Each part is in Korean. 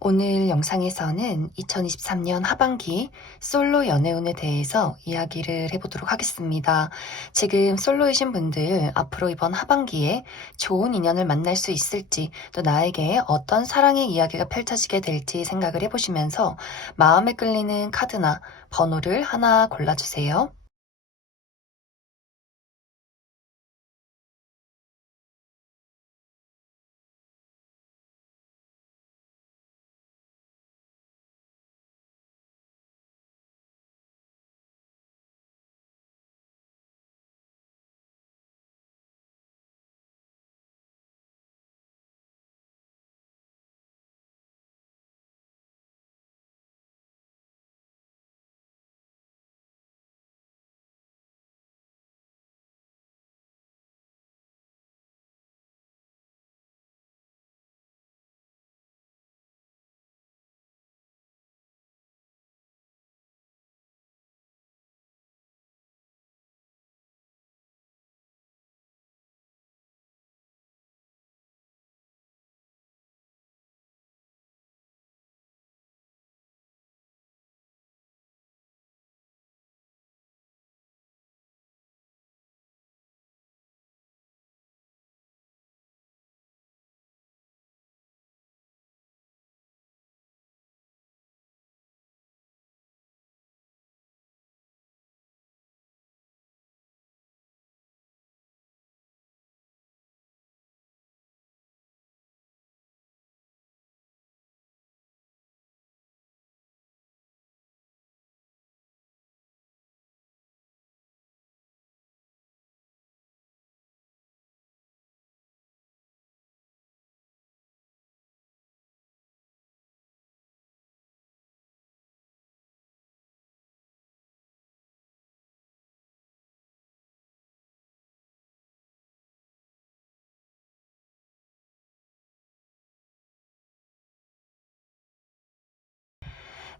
오늘 영상에서는 2023년 하반기 솔로 연애운에 대해서 이야기를 해보도록 하겠습니다. 지금 솔로이신 분들 앞으로 이번 하반기에 좋은 인연을 만날 수 있을지 또 나에게 어떤 사랑의 이야기가 펼쳐지게 될지 생각을 해보시면서 마음에 끌리는 카드나 번호를 하나 골라주세요.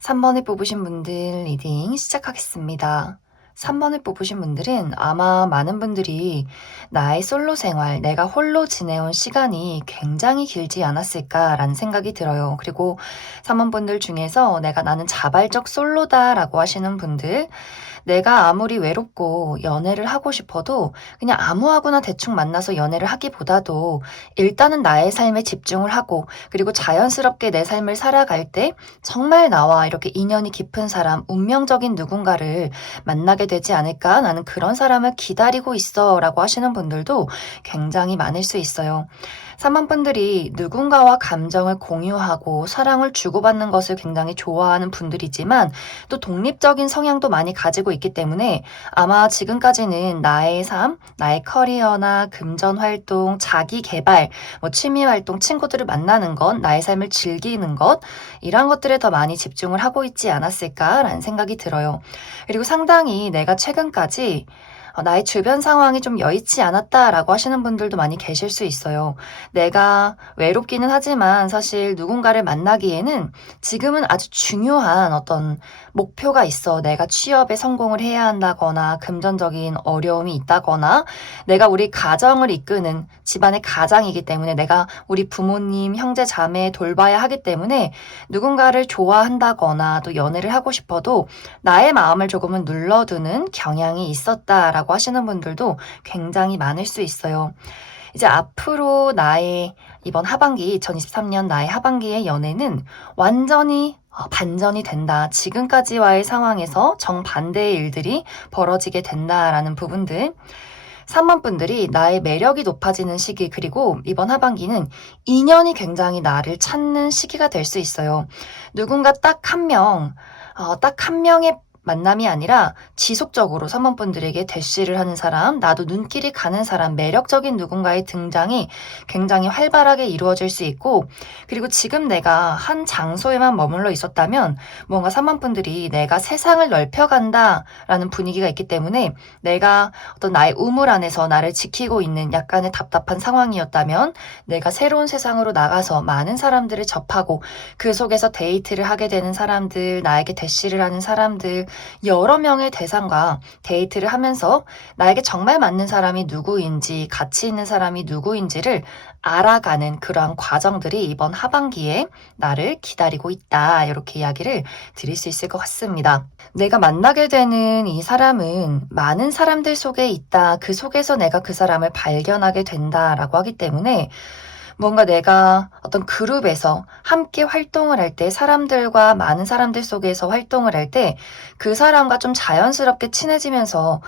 3번을 뽑으신 분들 리딩 시작하겠습니다. 3번을 뽑으신 분들은 아마 많은 분들이 나의 솔로 생활, 내가 홀로 지내온 시간이 굉장히 길지 않았을까라는 생각이 들어요. 그리고 3번 분들 중에서 나는 자발적 솔로다라고 하시는 분들, 내가 아무리 외롭고 연애를 하고 싶어도 그냥 아무하고나 대충 만나서 연애를 하기보다도 일단은 나의 삶에 집중을 하고 그리고 자연스럽게 내 삶을 살아갈 때 정말 나와 이렇게 인연이 깊은 사람, 운명적인 누군가를 만나게 되지 않을까? 나는 그런 사람을 기다리고 있어 라고 하시는 분들도 굉장히 많을 수 있어요. 3번 분들이 누군가와 감정을 공유하고 사랑을 주고받는 것을 굉장히 좋아하는 분들이지만 또 독립적인 성향도 많이 가지고 있기 때문에 아마 지금까지는 나의 삶, 나의 커리어나 금전 활동, 자기 개발, 취미 활동, 친구들을 만나는 것, 나의 삶을 즐기는 것, 이런 것들에 더 많이 집중을 하고 있지 않았을까라는 생각이 들어요. 그리고 상당히 내가 최근까지 나의 주변 상황이 좀 여의치 않았다라고 하시는 분들도 많이 계실 수 있어요. 내가 외롭기는 하지만 사실 누군가를 만나기에는 지금은 아주 중요한 어떤 목표가 있어. 내가 취업에 성공을 해야 한다거나 금전적인 어려움이 있다거나 내가 우리 가정을 이끄는 집안의 가장이기 때문에 내가 우리 부모님, 형제, 자매 돌봐야 하기 때문에 누군가를 좋아한다거나 또 연애를 하고 싶어도 나의 마음을 조금은 눌러두는 경향이 있었다라고 하시는 분들도 굉장히 많을 수 있어요. 이제 앞으로 나의 이번 하반기, 2023년 나의 하반기의 연애는 완전히 반전이 된다. 지금까지와의 상황에서 정반대의 일들이 벌어지게 된다라는 부분들. 3번 분들이 나의 매력이 높아지는 시기, 그리고 이번 하반기는 인연이 굉장히 나를 찾는 시기가 될 수 있어요. 누군가 딱 한 명의 만남이 아니라 지속적으로 3번 분들에게 대시를 하는 사람, 나도 눈길이 가는 사람, 매력적인 누군가의 등장이 굉장히 활발하게 이루어질 수 있고, 그리고 지금 내가 한 장소에만 머물러 있었다면 뭔가 3번 분들이 내가 세상을 넓혀간다라는 분위기가 있기 때문에 내가 어떤 나의 우물 안에서 나를 지키고 있는 약간의 답답한 상황이었다면 내가 새로운 세상으로 나가서 많은 사람들을 접하고 그 속에서 데이트를 하게 되는 사람들, 나에게 대시를 하는 사람들, 여러 명의 대상과 데이트를 하면서 나에게 정말 맞는 사람이 누구인지, 가치 있는 사람이 누구인지를 알아가는 그러한 과정들이 이번 하반기에 나를 기다리고 있다. 이렇게 이야기를 드릴 수 있을 것 같습니다. 내가 만나게 되는 이 사람은 많은 사람들 속에 있다. 그 속에서 내가 그 사람을 발견하게 된다라고 하기 때문에 뭔가 내가 어떤 그룹에서 함께 활동을 할 때 사람들과 많은 사람들 속에서 활동을 할 때 그 사람과 좀 자연스럽게 친해지면서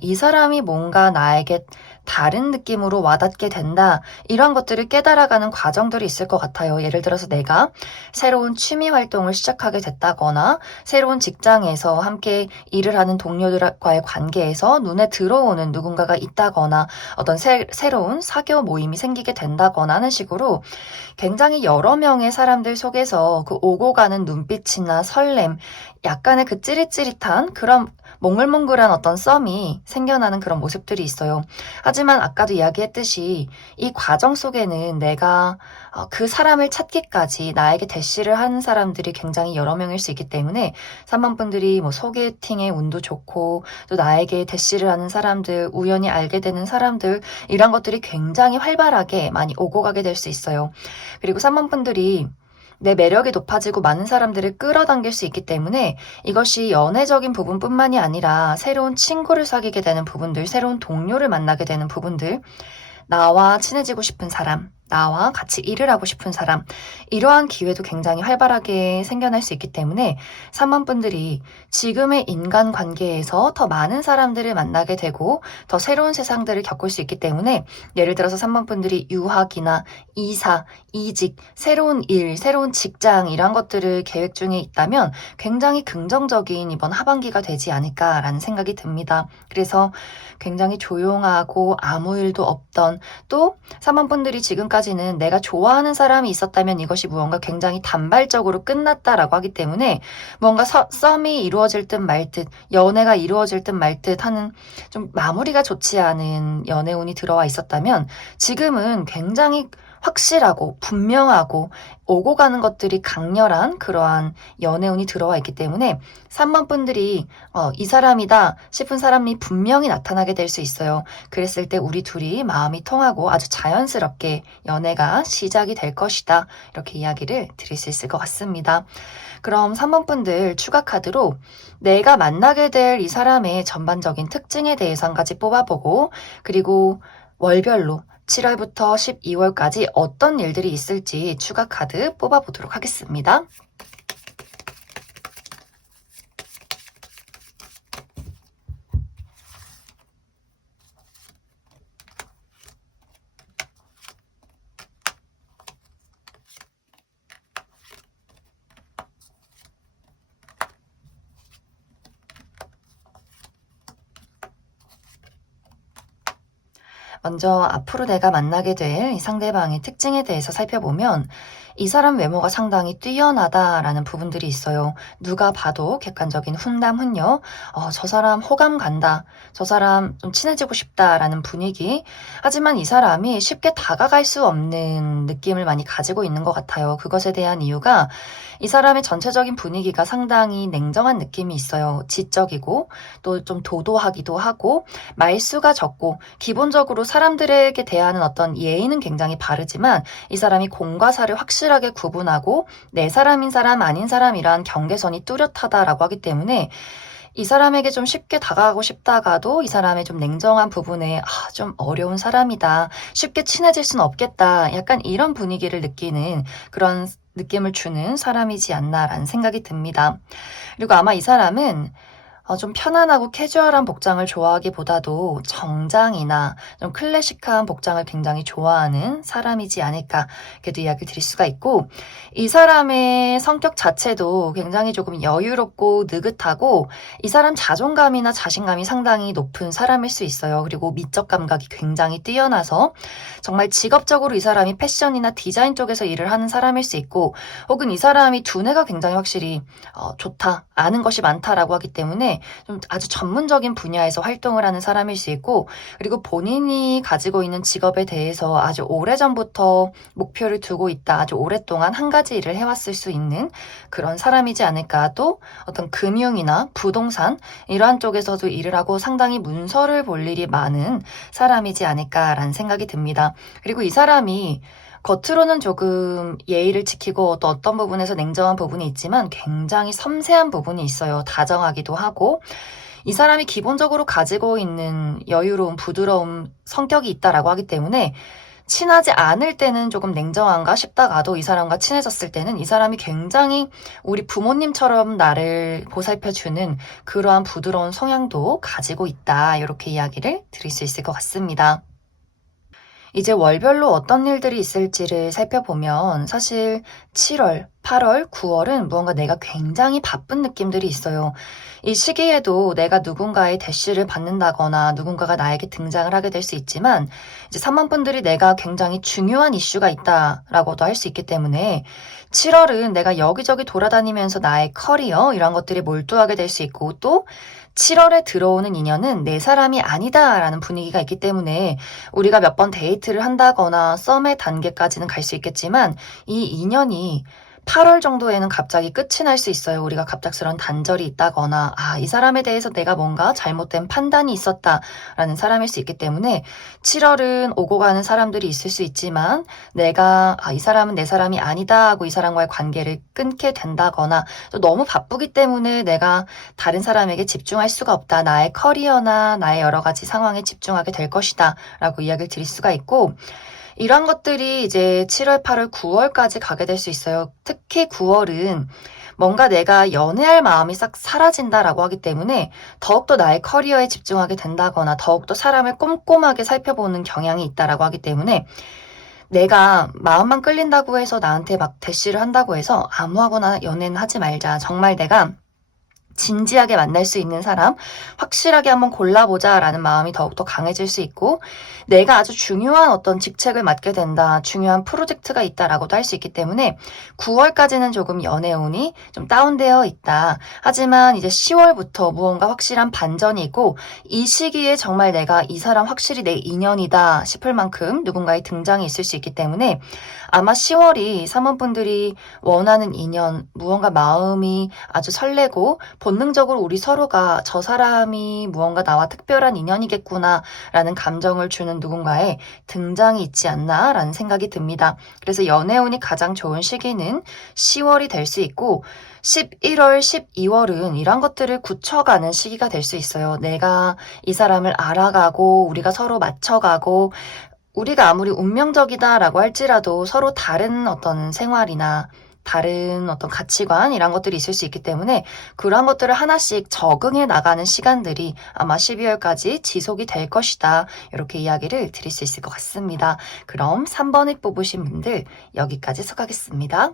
이 사람이 뭔가 나에게 다른 느낌으로 와닿게 된다. 이런 것들을 깨달아가는 과정들이 있을 것 같아요. 예를 들어서 내가 새로운 취미 활동을 시작하게 됐다거나 새로운 직장에서 함께 일을 하는 동료들과의 관계에서 눈에 들어오는 누군가가 있다거나 어떤 새로운 사교 모임이 생기게 된다거나 하는 식으로 굉장히 여러 명의 사람들 속에서 그 오고 가는 눈빛이나 설렘, 약간의 그 찌릿찌릿한 그런 몽글몽글한 어떤 썸이 생겨나는 그런 모습들이 있어요. 하지만 아까도 이야기했듯이 이 과정 속에는 내가 그 사람을 찾기까지 나에게 대시를 하는 사람들이 굉장히 여러 명일 수 있기 때문에 3번 분들이 뭐 소개팅의 운도 좋고 또 나에게 대시를 하는 사람들, 우연히 알게 되는 사람들 이런 것들이 굉장히 활발하게 많이 오고 가게 될 수 있어요. 그리고 3번 분들이 내 매력이 높아지고 많은 사람들을 끌어당길 수 있기 때문에 이것이 연애적인 부분뿐만이 아니라 새로운 친구를 사귀게 되는 부분들, 새로운 동료를 만나게 되는 부분들, 나와 친해지고 싶은 사람, 나와 같이 일을 하고 싶은 사람, 이러한 기회도 굉장히 활발하게 생겨날 수 있기 때문에 3번 분들이 지금의 인간관계에서 더 많은 사람들을 만나게 되고 더 새로운 세상들을 겪을 수 있기 때문에 예를 들어서 3번 분들이 유학이나 이사, 이직, 새로운 일, 새로운 직장 이런 것들을 계획 중에 있다면 굉장히 긍정적인 이번 하반기가 되지 않을까라는 생각이 듭니다. 그래서 굉장히 조용하고 아무 일도 없던 또 3번 분들이 지금까지는 내가 좋아하는 사람이 있었다면 이것이 무언가 굉장히 단발적으로 끝났다라고 하기 때문에 뭔가 썸이 이루어질 듯 말 듯, 연애가 이루어질 듯 말 듯 하는 좀 마무리가 좋지 않은 연애운이 들어와 있었다면 지금은 굉장히 확실하고 분명하고 오고 가는 것들이 강렬한 그러한 연애운이 들어와 있기 때문에 3번 분들이 이 사람이다 싶은 사람이 분명히 나타나게 될 수 있어요. 그랬을 때 우리 둘이 마음이 통하고 아주 자연스럽게 연애가 시작이 될 것이다. 이렇게 이야기를 드릴 수 있을 것 같습니다. 그럼 3번 분들 추가 카드로 내가 만나게 될 이 사람의 전반적인 특징에 대해서 한 가지 뽑아보고 그리고 월별로 7월부터 12월까지 어떤 일들이 있을지 추가 카드 뽑아보도록 하겠습니다. 먼저 앞으로 내가 만나게 될 이 상대방의 특징에 대해서 살펴보면 이 사람 외모가 상당히 뛰어나다라는 부분들이 있어요. 누가 봐도 객관적인 훈남 훈녀, 저 사람 호감 간다, 저 사람 좀 친해지고 싶다라는 분위기. 하지만 이 사람이 쉽게 다가갈 수 없는 느낌을 많이 가지고 있는 것 같아요. 그것에 대한 이유가 이 사람의 전체적인 분위기가 상당히 냉정한 느낌이 있어요. 지적이고 또 좀 도도하기도 하고 말수가 적고 기본적으로 사람들에게 대하는 어떤 예의는 굉장히 바르지만 이 사람이 공과 사를 확실하게 구분하고 내 사람인 사람 아닌 사람이란 경계선이 뚜렷하다라고 하기 때문에 이 사람에게 좀 쉽게 다가가고 싶다가도 이 사람의 좀 냉정한 부분에 좀 어려운 사람이다. 쉽게 친해질 수는 없겠다. 약간 이런 분위기를 느끼는 그런 느낌을 주는 사람이지 않나라는 생각이 듭니다. 그리고 아마 이 사람은 좀 편안하고 캐주얼한 복장을 좋아하기보다도 정장이나 좀 클래식한 복장을 굉장히 좋아하는 사람이지 않을까 이렇게도 이야기를 드릴 수가 있고 이 사람의 성격 자체도 굉장히 조금 여유롭고 느긋하고 이 사람 자존감이나 자신감이 상당히 높은 사람일 수 있어요. 그리고 미적 감각이 굉장히 뛰어나서 정말 직업적으로 이 사람이 패션이나 디자인 쪽에서 일을 하는 사람일 수 있고 혹은 이 사람이 두뇌가 굉장히 확실히 좋다, 아는 것이 많다라고 하기 때문에 때문에 좀 아주 전문적인 분야에서 활동을 하는 사람일 수 있고, 그리고 본인이 가지고 있는 직업에 대해서 아주 오래전부터 목표를 두고 있다, 아주 오랫동안 한 가지 일을 해왔을 수 있는 그런 사람이지 않을까. 또 어떤 금융이나 부동산 이러한 쪽에서도 일을 하고 상당히 문서를 볼 일이 많은 사람이지 않을까라는 생각이 듭니다. 그리고 이 사람이 겉으로는 조금 예의를 지키고 또 어떤 부분에서 냉정한 부분이 있지만 굉장히 섬세한 부분이 있어요. 다정하기도 하고, 이 사람이 기본적으로 가지고 있는 여유로운 부드러운 성격이 있다라고 하기 때문에 친하지 않을 때는 조금 냉정한가 싶다가도 이 사람과 친해졌을 때는 이 사람이 굉장히 우리 부모님처럼 나를 보살펴주는 그러한 부드러운 성향도 가지고 있다. 이렇게 이야기를 드릴 수 있을 것 같습니다. 이제 월별로 어떤 일들이 있을지를 살펴보면 사실 7월, 8월, 9월은 무언가 내가 굉장히 바쁜 느낌들이 있어요. 이 시기에도 내가 누군가의 대시를 받는다거나 누군가가 나에게 등장을 하게 될 수 있지만 이제 사모분들이 내가 굉장히 중요한 이슈가 있다라고도 할 수 있기 때문에 7월은 내가 여기저기 돌아다니면서 나의 커리어 이런 것들에 몰두하게 될 수 있고, 또 7월에 들어오는 인연은 내 사람이 아니다라는 분위기가 있기 때문에 우리가 몇 번 데이트를 한다거나 썸의 단계까지는 갈 수 있겠지만 이 인연이 8월 정도에는 갑자기 끝이 날 수 있어요. 우리가 갑작스러운 단절이 있다거나 이 사람에 대해서 내가 뭔가 잘못된 판단이 있었다라는 사람일 수 있기 때문에 7월은 오고 가는 사람들이 있을 수 있지만 내가 이 사람은 내 사람이 아니다 하고 이 사람과의 관계를 끊게 된다거나, 또 너무 바쁘기 때문에 내가 다른 사람에게 집중할 수가 없다. 나의 커리어나 나의 여러 가지 상황에 집중하게 될 것이다 라고 이야기를 드릴 수가 있고, 이런 것들이 이제 7월, 8월, 9월까지 가게 될 수 있어요. 특히 9월은 뭔가 내가 연애할 마음이 싹 사라진다라고 하기 때문에 더욱더 나의 커리어에 집중하게 된다거나 더욱더 사람을 꼼꼼하게 살펴보는 경향이 있다라고 하기 때문에 내가 마음만 끌린다고 해서 나한테 막 대시를 한다고 해서 아무하거나 연애는 하지 말자. 정말 내가 진지하게 만날 수 있는 사람, 확실하게 한번 골라보자 라는 마음이 더욱더 강해질 수 있고, 내가 아주 중요한 어떤 직책을 맡게 된다, 중요한 프로젝트가 있다라고도 할 수 있기 때문에 9월까지는 조금 연애운이 좀 다운되어 있다. 하지만 이제 10월부터 무언가 확실한 반전이 있고, 이 시기에 정말 내가 이 사람 확실히 내 인연이다 싶을 만큼 누군가의 등장이 있을 수 있기 때문에 아마 10월이 사모분들이 원하는 인연, 무언가 마음이 아주 설레고 본능적으로 우리 서로가 저 사람이 무언가 나와 특별한 인연이겠구나 라는 감정을 주는 누군가의 등장이 있지 않나 라는 생각이 듭니다. 그래서 연애운이 가장 좋은 시기는 10월이 될 수 있고, 11월, 12월은 이런 것들을 굳혀가는 시기가 될 수 있어요. 내가 이 사람을 알아가고 우리가 서로 맞춰가고, 우리가 아무리 운명적이다라고 할지라도 서로 다른 어떤 생활이나 다른 어떤 가치관 이런 것들이 있을 수 있기 때문에 그러한 것들을 하나씩 적응해 나가는 시간들이 아마 12월까지 지속이 될 것이다. 이렇게 이야기를 드릴 수 있을 것 같습니다. 그럼 3번을 뽑으신 분들 여기까지 소개하겠습니다.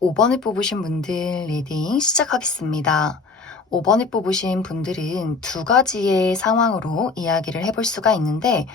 5번을 뽑으신 분들 리딩 시작하겠습니다. 5번을 뽑으신 분들은 두 가지의 상황으로 이야기를 해볼 수가 있는데,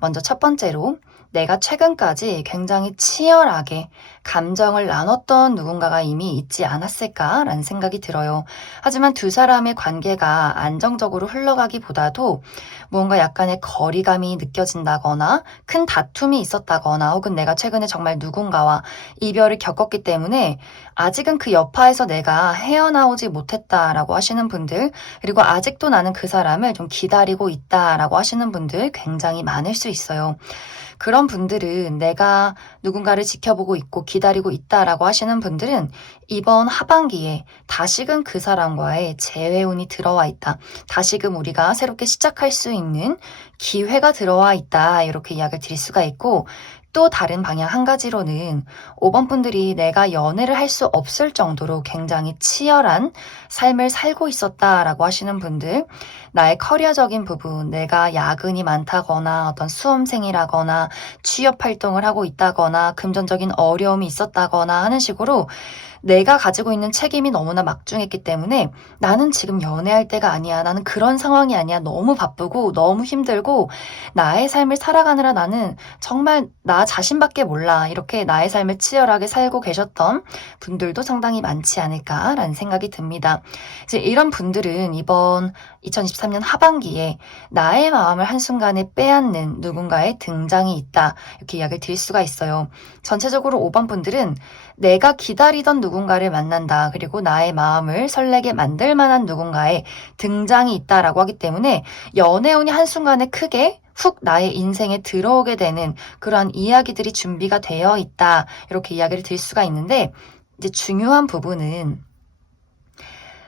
먼저 첫 번째로 내가 최근까지 굉장히 치열하게 감정을 나눴던 누군가가 이미 있지 않았을까라는 생각이 들어요. 하지만 두 사람의 관계가 안정적으로 흘러가기보다도 무언가 약간의 거리감이 느껴진다거나 큰 다툼이 있었다거나, 혹은 내가 최근에 정말 누군가와 이별을 겪었기 때문에 아직은 그 여파에서 내가 헤어나오지 못했다라고 하시는 분들, 그리고 아직도 나는 그 사람을 좀 기다리고 있다라고 하시는 분들 굉장히 많을 수 있어요. 그런 분들은, 내가 누군가를 지켜보고 있고 기다리고 있다라고 하시는 분들은 이번 하반기에 다시금 그 사람과의 재회운이 들어와 있다. 다시금 우리가 새롭게 시작할 수 있는 기회가 들어와 있다. 이렇게 이야기를 드릴 수가 있고, 또 다른 방향 한 가지로는 5번 분들이 내가 연애를 할 수 없을 정도로 굉장히 치열한 삶을 살고 있었다라고 하시는 분들, 나의 커리어적인 부분, 내가 야근이 많다거나 어떤 수험생이라거나 취업 활동을 하고 있다거나 금전적인 어려움이 있었다거나 하는 식으로 내가 가지고 있는 책임이 너무나 막중했기 때문에 나는 지금 연애할 때가 아니야. 나는 그런 상황이 아니야. 너무 바쁘고 너무 힘들고 나의 삶을 살아가느라 나는 정말 나 나 자신밖에 몰라. 이렇게 나의 삶을 치열하게 살고 계셨던 분들도 상당히 많지 않을까라는 생각이 듭니다. 이제 이런 분들은 이번 2023년 하반기에 나의 마음을 한순간에 빼앗는 누군가의 등장이 있다. 이렇게 이야기를 드릴 수가 있어요. 전체적으로 5번 분들은 내가 기다리던 누군가를 만난다. 그리고 나의 마음을 설레게 만들 만한 누군가의 등장이 있다라고 하기 때문에 연애운이 한순간에 크게 훅 나의 인생에 들어오게 되는 그러한 이야기들이 준비가 되어 있다. 이렇게 이야기를 드릴 수가 있는데 이제 중요한 부분은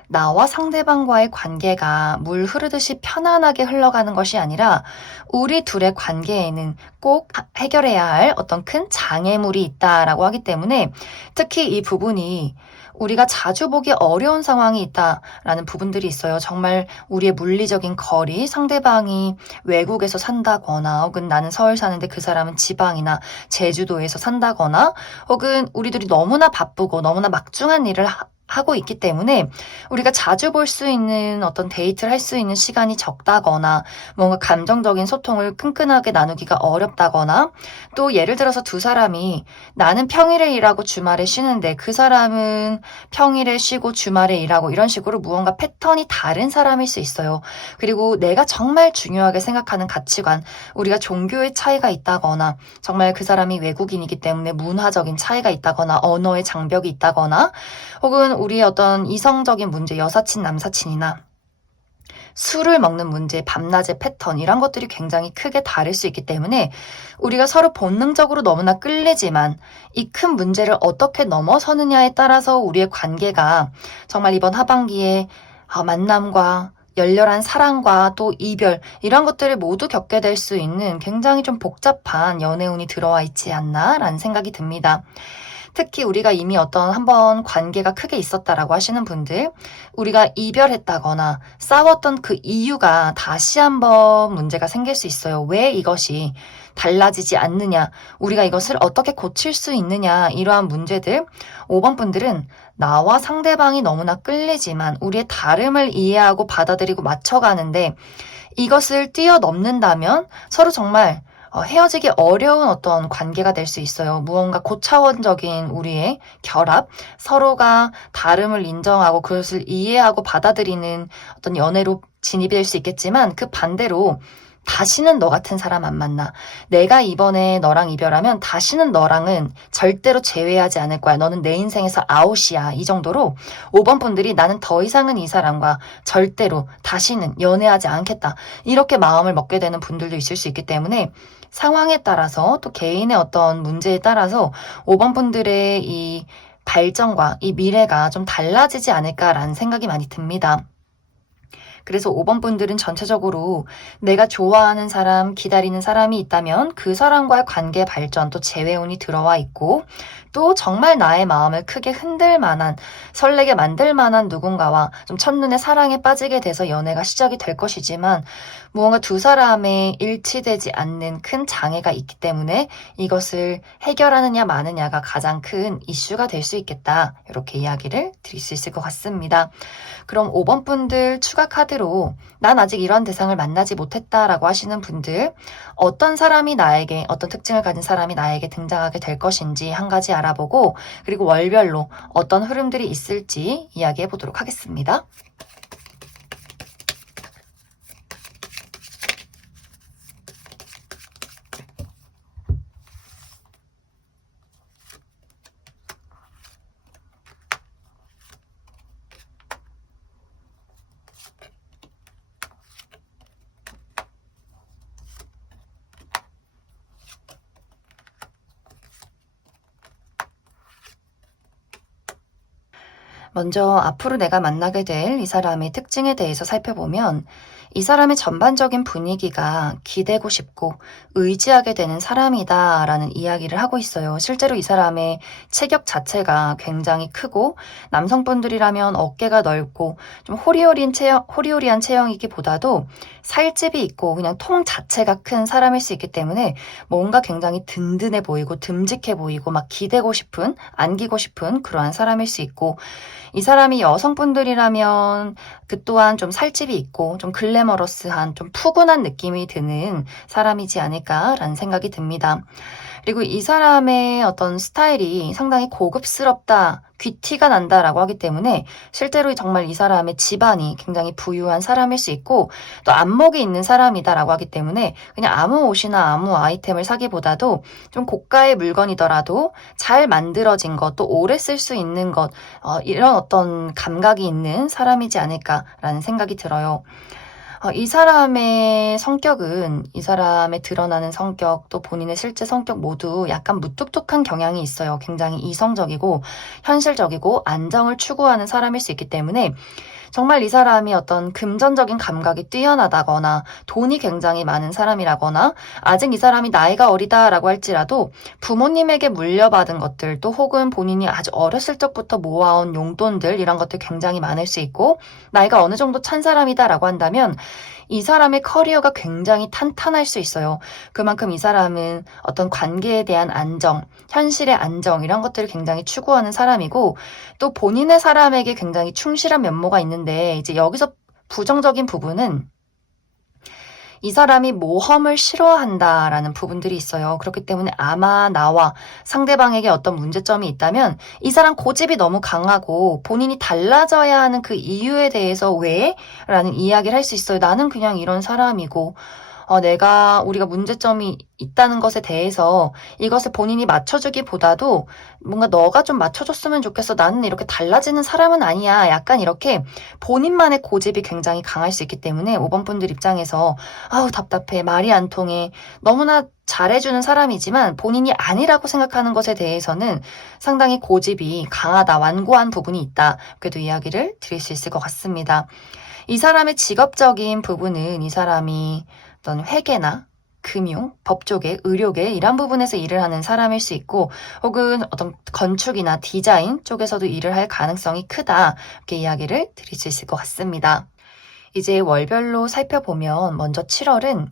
나와 상대방과의 관계가 물 흐르듯이 편안하게 흘러가는 것이 아니라 우리 둘의 관계에는 꼭 해결해야 할 어떤 큰 장애물이 있다라고 하기 때문에 특히 이 부분이 우리가 자주 보기 어려운 상황이 있다라는 부분들이 있어요. 정말 우리의 물리적인 거리, 상대방이 외국에서 산다거나 혹은 나는 서울 사는데 그 사람은 지방이나 제주도에서 산다거나 혹은 우리들이 너무나 바쁘고 너무나 막중한 일을 하고 있기 때문에 우리가 자주 볼 수 있는 어떤 데이트를 할 수 있는 시간이 적다거나 뭔가 감정적인 소통을 끈끈하게 나누기가 어렵다거나 또 예를 들어서 두 사람이 나는 평일에 일하고 주말에 쉬는데 그 사람은 평일에 쉬고 주말에 일하고 이런 식으로 무언가 패턴이 다른 사람일 수 있어요. 그리고 내가 정말 중요하게 생각하는 가치관, 우리가 종교의 차이가 있다거나 정말 그 사람이 외국인이기 때문에 문화적인 차이가 있다거나 언어의 장벽이 있다거나 혹은 우리의 어떤 이성적인 문제, 여사친, 남사친이나 술을 먹는 문제, 밤낮의 패턴 이런 것들이 굉장히 크게 다를 수 있기 때문에 우리가 서로 본능적으로 너무나 끌리지만 이 큰 문제를 어떻게 넘어서느냐에 따라서 우리의 관계가 정말 이번 하반기에 만남과 열렬한 사랑과 또 이별 이런 것들을 모두 겪게 될 수 있는 굉장히 좀 복잡한 연애운이 들어와 있지 않나라는 생각이 듭니다. 특히 우리가 이미 어떤 한번 관계가 크게 있었다라고 하시는 분들, 우리가 이별했다거나 싸웠던 그 이유가 다시 한번 문제가 생길 수 있어요. 왜 이것이 달라지지 않느냐, 우리가 이것을 어떻게 고칠 수 있느냐, 이러한 문제들, 5번 분들은 나와 상대방이 너무나 끌리지만 우리의 다름을 이해하고 받아들이고 맞춰가는데 이것을 뛰어넘는다면 서로 정말 헤어지기 어려운 어떤 관계가 될 수 있어요. 무언가 고차원적인 우리의 결합, 서로가 다름을 인정하고 그것을 이해하고 받아들이는 어떤 연애로 진입이 될 수 있겠지만 그 반대로 다시는 너 같은 사람 안 만나. 내가 이번에 너랑 이별하면 다시는 너랑은 절대로 재회하지 않을 거야. 너는 내 인생에서 아웃이야. 이 정도로 5번 분들이 나는 더 이상은 이 사람과 절대로 다시는 연애하지 않겠다. 이렇게 마음을 먹게 되는 분들도 있을 수 있기 때문에 상황에 따라서 또 개인의 어떤 문제에 따라서 5번 분들의 이 발전과 이 미래가 좀 달라지지 않을까라는 생각이 많이 듭니다. 그래서 5번 분들은 전체적으로 내가 좋아하는 사람, 기다리는 사람이 있다면 그 사람과의 관계 발전 또 재회운이 들어와 있고 또 정말 나의 마음을 크게 흔들 만한, 설레게 만들 만한 누군가와 좀 첫눈에 사랑에 빠지게 돼서 연애가 시작이 될 것이지만 무언가 두 사람의 일치되지 않는 큰 장애가 있기 때문에 이것을 해결하느냐 마느냐가 가장 큰 이슈가 될 수 있겠다. 이렇게 이야기를 드릴 수 있을 것 같습니다. 그럼 5번 분들 추가 카드로 난 아직 이런 대상을 만나지 못했다라고 하시는 분들, 어떤 사람이 나에게, 어떤 특징을 가진 사람이 나에게 등장하게 될 것인지 한 가지 알아보고 그리고 월별로 어떤 흐름들이 있을지 이야기해 보도록 하겠습니다. 먼저 앞으로 내가 만나게 될 이 사람의 특징에 대해서 살펴보면 이 사람의 전반적인 분위기가 기대고 싶고 의지하게 되는 사람이다라는 이야기를 하고 있어요. 실제로 이 사람의 체격 자체가 굉장히 크고 남성분들이라면 어깨가 넓고 좀 호리호리한 체형이기보다도 살집이 있고 그냥 통 자체가 큰 사람일 수 있기 때문에 뭔가 굉장히 든든해 보이고 듬직해 보이고 막 기대고 싶은, 안기고 싶은 그러한 사람일 수 있고 이 사람이 여성분들이라면 그 또한 좀 살집이 있고 좀 글래머러스한 좀 푸근한 느낌이 드는 사람이지 않을까라는 생각이 듭니다. 그리고 이 사람의 어떤 스타일이 상당히 고급스럽다, 귀티가 난다라고 하기 때문에 실제로 정말 이 사람의 집안이 굉장히 부유한 사람일 수 있고 또 안목이 있는 사람이다라고 하기 때문에 그냥 아무 옷이나 아무 아이템을 사기보다도 좀 고가의 물건이더라도 잘 만들어진 것, 또 오래 쓸 수 있는 것, 이런 어떤 감각이 있는 사람이지 않을까라는 생각이 들어요. 이 사람의 성격은 이 사람의 드러나는 성격 또 본인의 실제 성격 모두 약간 무뚝뚝한 경향이 있어요. 굉장히 이성적이고 현실적이고 안정을 추구하는 사람일 수 있기 때문에 정말 이 사람이 어떤 금전적인 감각이 뛰어나다거나 돈이 굉장히 많은 사람이라거나 아직 이 사람이 나이가 어리다라고 할지라도 부모님에게 물려받은 것들 또 혹은 본인이 아주 어렸을 적부터 모아온 용돈들 이런 것들 굉장히 많을 수 있고 나이가 어느 정도 찬 사람이다라고 한다면 이 사람의 커리어가 굉장히 탄탄할 수 있어요. 그만큼 이 사람은 어떤 관계에 대한 안정, 현실의 안정 이런 것들을 굉장히 추구하는 사람이고 또 본인의 사람에게 굉장히 충실한 면모가 있는데 이제 여기서 부정적인 부분은 이 사람이 모험을 싫어한다라는 부분들이 있어요. 그렇기 때문에 아마 나와 상대방에게 어떤 문제점이 있다면 이 사람 고집이 너무 강하고 본인이 달라져야 하는 그 이유에 대해서 왜? 라는 이야기를 할 수 있어요. 나는 그냥 이런 사람이고 우리가 문제점이 있다는 것에 대해서 이것을 본인이 맞춰주기보다도 뭔가 너가 좀 맞춰줬으면 좋겠어. 나는 이렇게 달라지는 사람은 아니야. 약간 이렇게 본인만의 고집이 굉장히 강할 수 있기 때문에 5번 분들 입장에서 아우 답답해. 말이 안 통해. 너무나 잘해주는 사람이지만 본인이 아니라고 생각하는 것에 대해서는 상당히 고집이 강하다. 완고한 부분이 있다. 그래도 이야기를 드릴 수 있을 것 같습니다. 이 사람의 직업적인 부분은 이 사람이 어떤 회계나 금융, 법조계, 의료계 이런 부분에서 일을 하는 사람일 수 있고 혹은 어떤 건축이나 디자인 쪽에서도 일을 할 가능성이 크다. 이렇게 이야기를 드릴 수 있을 것 같습니다. 이제 월별로 살펴보면 먼저 7월은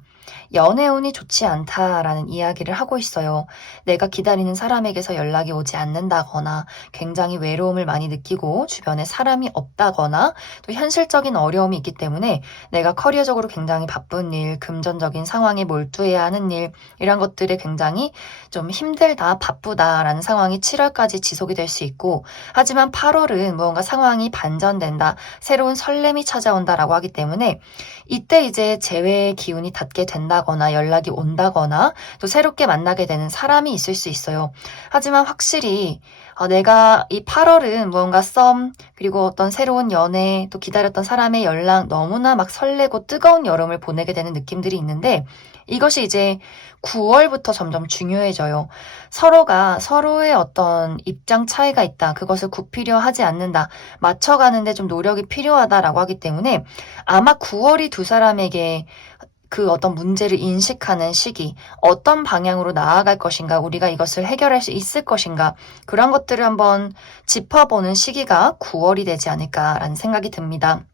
연애운이 좋지 않다라는 이야기를 하고 있어요. 내가 기다리는 사람에게서 연락이 오지 않는다거나 굉장히 외로움을 많이 느끼고 주변에 사람이 없다거나 또 현실적인 어려움이 있기 때문에 내가 커리어적으로 굉장히 바쁜 일, 금전적인 상황에 몰두해야 하는 일 이런 것들에 굉장히 좀 힘들다, 바쁘다라는 상황이 7월까지 지속이 될 수 있고 하지만 8월은 무언가 상황이 반전된다, 새로운 설렘이 찾아온다라고 하기 때문에 이때 이제 재회의 기운이 닿게 된다거나 연락이 온다거나 또 새롭게 만나게 되는 사람이 있을 수 있어요. 하지만 확실히 내가 이 8월은 무언가 썸 그리고 어떤 새로운 연애 또 기다렸던 사람의 연락 너무나 막 설레고 뜨거운 여름을 보내게 되는 느낌들이 있는데 이것이 이제 9월부터 점점 중요해져요. 서로가 서로의 어떤 입장 차이가 있다. 그것을 굽히려 하지 않는다. 맞춰가는데 좀 노력이 필요하다라고 하기 때문에 아마 9월이 두 사람에게 그 어떤 문제를 인식하는 시기, 어떤 방향으로 나아갈 것인가, 우리가 이것을 해결할 수 있을 것인가, 그런 것들을 한번 짚어보는 시기가 9월이 되지 않을까라는 생각이 듭니다.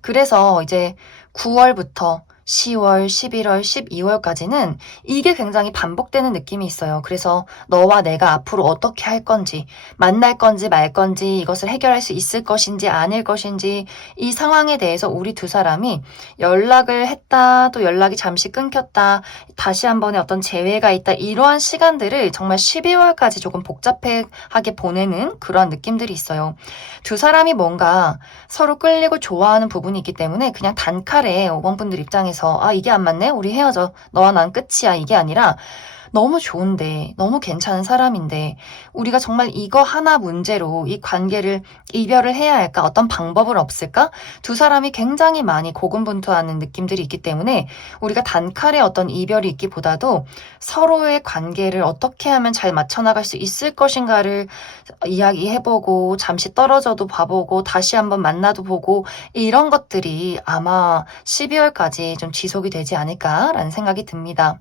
그래서 이제 9월부터 10월, 11월, 12월까지는 이게 굉장히 반복되는 느낌이 있어요. 그래서 너와 내가 앞으로 어떻게 할 건지, 만날 건지 말 건지, 이것을 해결할 수 있을 것인지 아닐 것인지 이 상황에 대해서 우리 두 사람이 연락을 했다, 또 연락이 잠시 끊겼다, 다시 한 번의 어떤 재회가 있다, 이러한 시간들을 정말 12월까지 조금 복잡하게 보내는 그런 느낌들이 있어요. 두 사람이 뭔가 서로 끌리고 좋아하는 부분이 있기 때문에 그냥 단칼에 5번 분들 입장에서 이게 안 맞네? 우리 헤어져. 너와 난 끝이야. 이게 아니라 너무 좋은데, 너무 괜찮은 사람인데 우리가 정말 이거 하나 문제로 이 관계를 이별을 해야 할까? 어떤 방법은 없을까? 두 사람이 굉장히 많이 고군분투하는 느낌들이 있기 때문에 우리가 단칼에 어떤 이별이 있기보다도 서로의 관계를 어떻게 하면 잘 맞춰나갈 수 있을 것인가를 이야기해보고 잠시 떨어져도 봐보고 다시 한번 만나도 보고 이런 것들이 아마 12월까지 좀 지속이 되지 않을까라는 생각이 듭니다.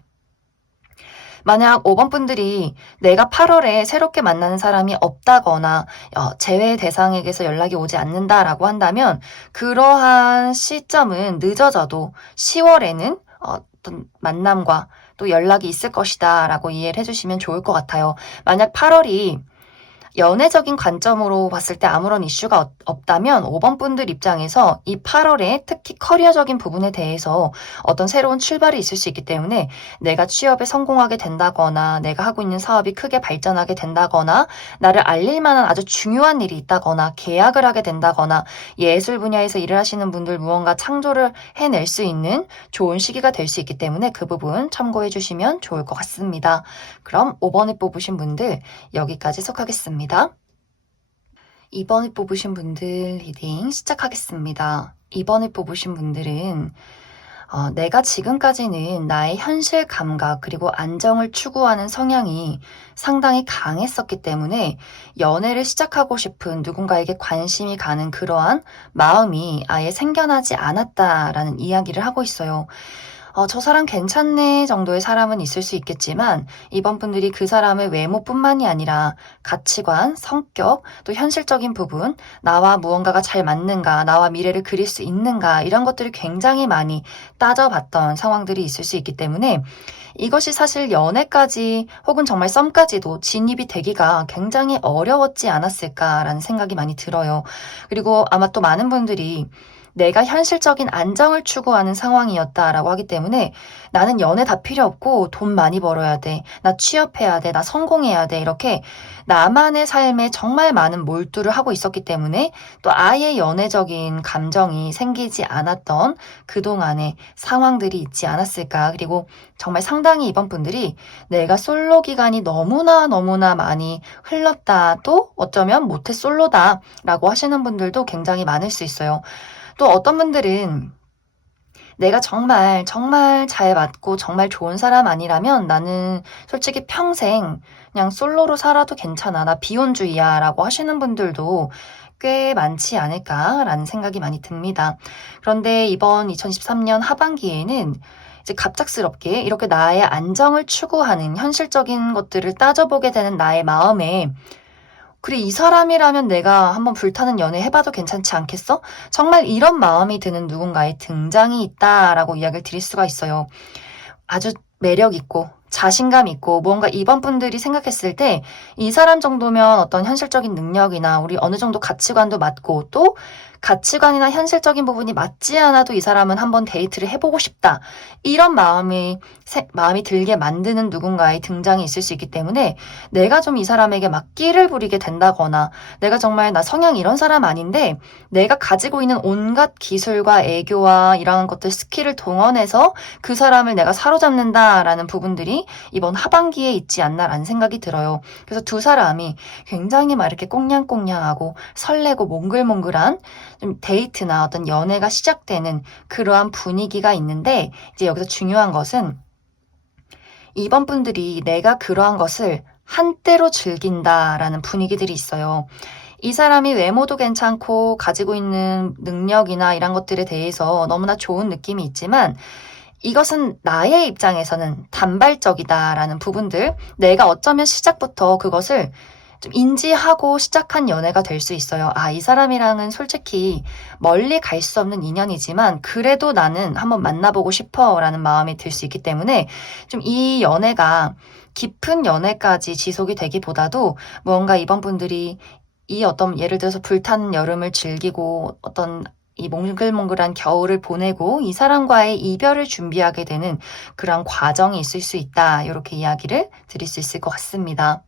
만약 5번 분들이 내가 8월에 새롭게 만나는 사람이 없다거나 제외 대상에게서 연락이 오지 않는다라고 한다면 그러한 시점은 늦어져도 10월에는 어떤 만남과 또 연락이 있을 것이다 라고 이해를 해주시면 좋을 것 같아요. 만약 8월이 연애적인 관점으로 봤을 때 아무런 이슈가 없다면 5번 분들 입장에서 이 8월에 특히 커리어적인 부분에 대해서 어떤 새로운 출발이 있을 수 있기 때문에 내가 취업에 성공하게 된다거나 내가 하고 있는 사업이 크게 발전하게 된다거나 나를 알릴 만한 아주 중요한 일이 있다거나 계약을 하게 된다거나 예술 분야에서 일을 하시는 분들 무언가 창조를 해낼 수 있는 좋은 시기가 될 수 있기 때문에 그 부분 참고해 주시면 좋을 것 같습니다. 그럼 5번에 뽑으신 분들 여기까지 속하겠습니다. 2번에 뽑으신 분들 리딩 시작하겠습니다. 2번에 뽑으신 분들은 내가 지금까지는 나의 현실 감각 그리고 안정을 추구하는 성향이 상당히 강했었기 때문에 연애를 시작하고 싶은 누군가에게 관심이 가는 그러한 마음이 아예 생겨나지 않았다라는 이야기를 하고 있어요. 저 사람 괜찮네 정도의 사람은 있을 수 있겠지만 이번 분들이 그 사람의 외모뿐만이 아니라 가치관, 성격, 또 현실적인 부분, 나와 무언가가 잘 맞는가, 나와 미래를 그릴 수 있는가 이런 것들을 굉장히 많이 따져봤던 상황들이 있을 수 있기 때문에 이것이 사실 연애까지 혹은 정말 썸까지도 진입이 되기가 굉장히 어려웠지 않았을까라는 생각이 많이 들어요. 그리고 아마 또 많은 분들이 내가 현실적인 안정을 추구하는 상황이었다라고 하기 때문에 나는 연애 다 필요 없고 돈 많이 벌어야 돼. 나 취업해야 돼. 나 성공해야 돼. 이렇게 나만의 삶에 정말 많은 몰두를 하고 있었기 때문에 또 아예 연애적인 감정이 생기지 않았던 그동안의 상황들이 있지 않았을까. 그리고 정말 상당히 이번 분들이 내가 솔로 기간이 너무나 많이 흘렀다. 또 어쩌면 모태 솔로다라고 하시는 분들도 굉장히 많을 수 있어요. 또 어떤 분들은 내가 정말 잘 맞고 정말 좋은 사람 아니라면 나는 솔직히 평생 그냥 솔로로 살아도 괜찮아. 나 비혼주의야 라고 하시는 분들도 꽤 많지 않을까라는 생각이 많이 듭니다. 그런데 이번 2023년 하반기에는 이제 갑작스럽게 이렇게 나의 안정을 추구하는 현실적인 것들을 따져보게 되는 나의 마음에 그래, 이 사람이라면 내가 한번 불타는 연애 해봐도 괜찮지 않겠어? 정말 이런 마음이 드는 누군가의 등장이 있다라고 이야기를 드릴 수가 있어요. 아주 매력 있고 자신감 있고 무언가 이번 분들이 생각했을 때 이 사람 정도면 어떤 현실적인 능력이나 우리 어느 정도 가치관도 맞고 또 가치관이나 현실적인 부분이 맞지 않아도 이 사람은 한번 데이트를 해보고 싶다. 이런 마음이 들게 만드는 누군가의 등장이 있을 수 있기 때문에 내가 좀 이 사람에게 막 끼를 부리게 된다거나 내가 정말 나 성향 이런 사람 아닌데 내가 가지고 있는 온갖 기술과 애교와 이러한 것들 스킬을 동원해서 그 사람을 내가 사로잡는다라는 부분들이 이번 하반기에 있지 않나라는 생각이 들어요. 그래서 두 사람이 굉장히 막 이렇게 꽁냥꽁냥하고 설레고 몽글몽글한 좀 데이트나 어떤 연애가 시작되는 그러한 분위기가 있는데 이제 여기서 중요한 것은 이번 분들이 내가 그러한 것을 한때로 즐긴다라는 분위기들이 있어요. 이 사람이 외모도 괜찮고 가지고 있는 능력이나 이런 것들에 대해서 너무나 좋은 느낌이 있지만 이것은 나의 입장에서는 단발적이다라는 부분들, 내가 어쩌면 시작부터 그것을 좀 인지하고 시작한 연애가 될 수 있어요. 이 사람이랑은 솔직히 멀리 갈 수 없는 인연이지만 그래도 나는 한번 만나보고 싶어 라는 마음이 들 수 있기 때문에 좀 이 연애가 깊은 연애까지 지속이 되기보다도 무언가 이번 분들이 이 어떤 예를 들어서 불타는 여름을 즐기고 어떤 이 몽글몽글한 겨울을 보내고 이 사람과의 이별을 준비하게 되는 그런 과정이 있을 수 있다. 이렇게 이야기를 드릴 수 있을 것 같습니다.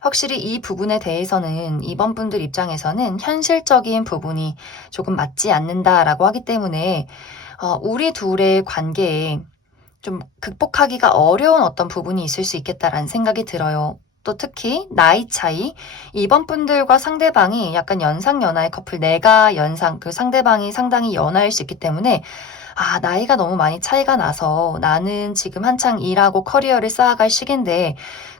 확실히 이 부분에 대해서는 이번 분들 입장에서는 현실적인 부분이 조금 맞지 않는다라고 하기 때문에 우리 둘의 관계에 좀 극복하기가 어려운 어떤 부분이 있을 수 있겠다라는 생각이 들어요. 또 특히 나이 차이, 이번 분들과 상대방이 약간 연상연하의 커플, 내가 연상, 그 상대방이 상당히 연하일 수 있기 때문에 나이가 너무 많이 차이가 나서 나는 지금 한창 일하고 커리어를 쌓아갈 시기인데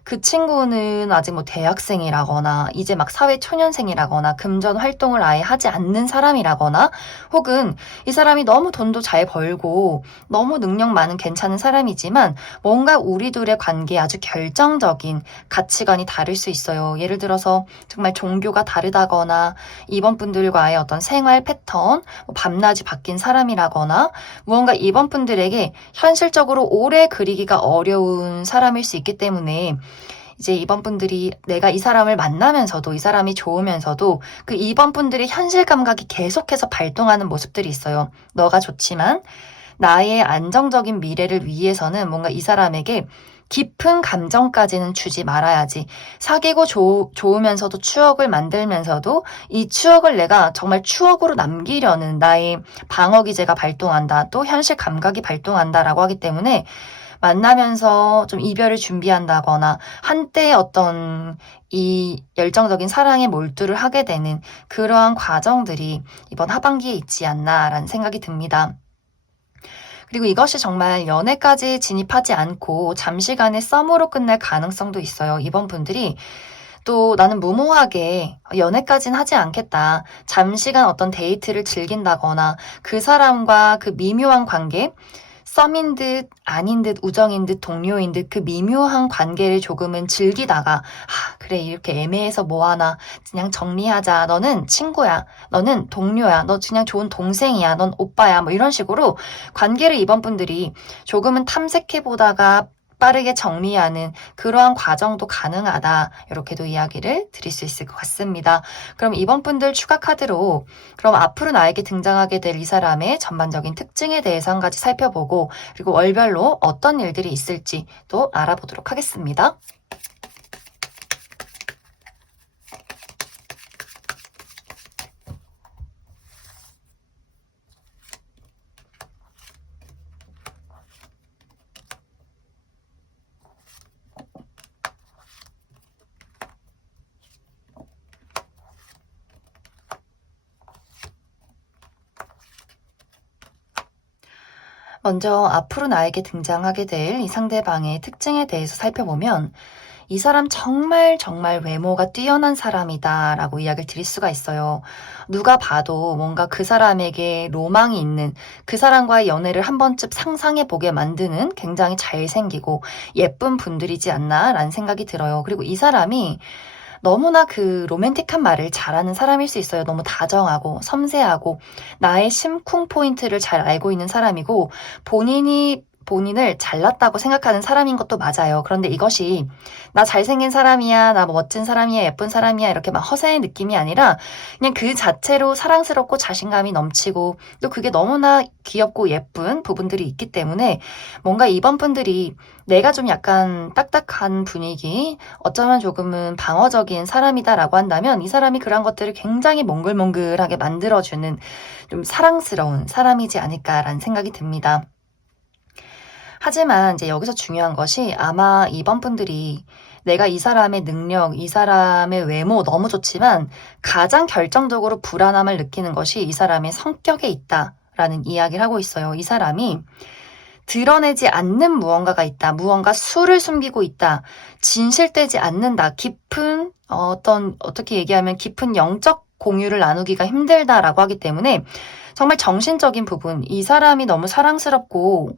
그 친구는 아직 뭐 대학생이라거나 이제 막 사회 초년생이라거나 금전 활동을 아예 하지 않는 사람이라거나 혹은 이 사람이 너무 돈도 잘 벌고 너무 능력 많은 괜찮은 사람이지만 뭔가 우리 둘의 관계에 아주 결정적인 가치관이 다를 수 있어요. 예를 들어서 정말 종교가 다르다거나 이번 분들과의 어떤 생활 패턴, 뭐 밤낮이 바뀐 사람이라거나 무언가 이번 분들에게 현실적으로 오래 그리기가 어려운 사람일 수 있기 때문에 이제 2번 분들이 내가 이 사람을 만나면서도 이 사람이 좋으면서도 그 2번 분들의 현실 감각이 계속해서 발동하는 모습들이 있어요. 너가 좋지만 나의 안정적인 미래를 위해서는 뭔가 이 사람에게 깊은 감정까지는 주지 말아야지. 사귀고 좋으면서도 추억을 만들면서도 이 추억을 내가 정말 추억으로 남기려는 나의 방어 기제가 발동한다. 또 현실 감각이 발동한다라고 하기 때문에 만나면서 좀 이별을 준비한다거나 한때 어떤 이 열정적인 사랑에 몰두를 하게 되는 그러한 과정들이 이번 하반기에 있지 않나라는 생각이 듭니다. 그리고 이것이 정말 연애까지 진입하지 않고 잠시간의 썸으로 끝날 가능성도 있어요. 이번 분들이 또 나는 무모하게 연애까진 하지 않겠다. 잠시간 어떤 데이트를 즐긴다거나 그 사람과 그 미묘한 관계, 썸인 듯 아닌 듯 우정인 듯 동료인 듯 그 미묘한 관계를 조금은 즐기다가 그래 이렇게 애매해서 뭐하나 그냥 정리하자. 너는 친구야. 너는 동료야. 너 그냥 좋은 동생이야. 넌 오빠야. 뭐 이런 식으로 관계를 이번 분들이 조금은 탐색해보다가 빠르게 정리하는 그러한 과정도 가능하다. 이렇게도 이야기를 드릴 수 있을 것 같습니다. 그럼 이번 분들 추가 카드로 그럼 앞으로 나에게 등장하게 될 이 사람의 전반적인 특징에 대해서 한 가지 살펴보고 그리고 월별로 어떤 일들이 있을지 또 알아보도록 하겠습니다. 먼저 앞으로 나에게 등장하게 될 이 상대방의 특징에 대해서 살펴보면 이 사람 정말 정말 외모가 뛰어난 사람이다 라고 이야기를 드릴 수가 있어요. 누가 봐도 뭔가 그 사람에게 로망이 있는 그 사람과의 연애를 한 번쯤 상상해 보게 만드는 굉장히 잘생기고 예쁜 분들이지 않나 라는 생각이 들어요. 그리고 이 사람이 너무나 그 로맨틱한 말을 잘하는 사람일 수 있어요. 너무 다정하고 섬세하고 나의 심쿵 포인트를 잘 알고 있는 사람이고 본인을 잘났다고 생각하는 사람인 것도 맞아요. 그런데 이것이 나 잘생긴 사람이야, 나 멋진 사람이야, 예쁜 사람이야 이렇게 막 허세의 느낌이 아니라 그냥 그 자체로 사랑스럽고 자신감이 넘치고 또 그게 너무나 귀엽고 예쁜 부분들이 있기 때문에 뭔가 이번 분들이 내가 좀 약간 딱딱한 분위기, 어쩌면 조금은 방어적인 사람이다라고 한다면 이 사람이 그런 것들을 굉장히 몽글몽글하게 만들어주는 좀 사랑스러운 사람이지 않을까라는 생각이 듭니다. 하지만 이제 여기서 중요한 것이 아마 이번 분들이 내가 이 사람의 능력, 이 사람의 외모 너무 좋지만 가장 결정적으로 불안함을 느끼는 것이 이 사람의 성격에 있다라는 이야기를 하고 있어요. 이 사람이 드러내지 않는 무언가가 있다. 무언가 수를 숨기고 있다. 진실되지 않는다. 깊은 어떻게 얘기하면 깊은 영적 공유를 나누기가 힘들다라고 하기 때문에 정말 정신적인 부분, 이 사람이 너무 사랑스럽고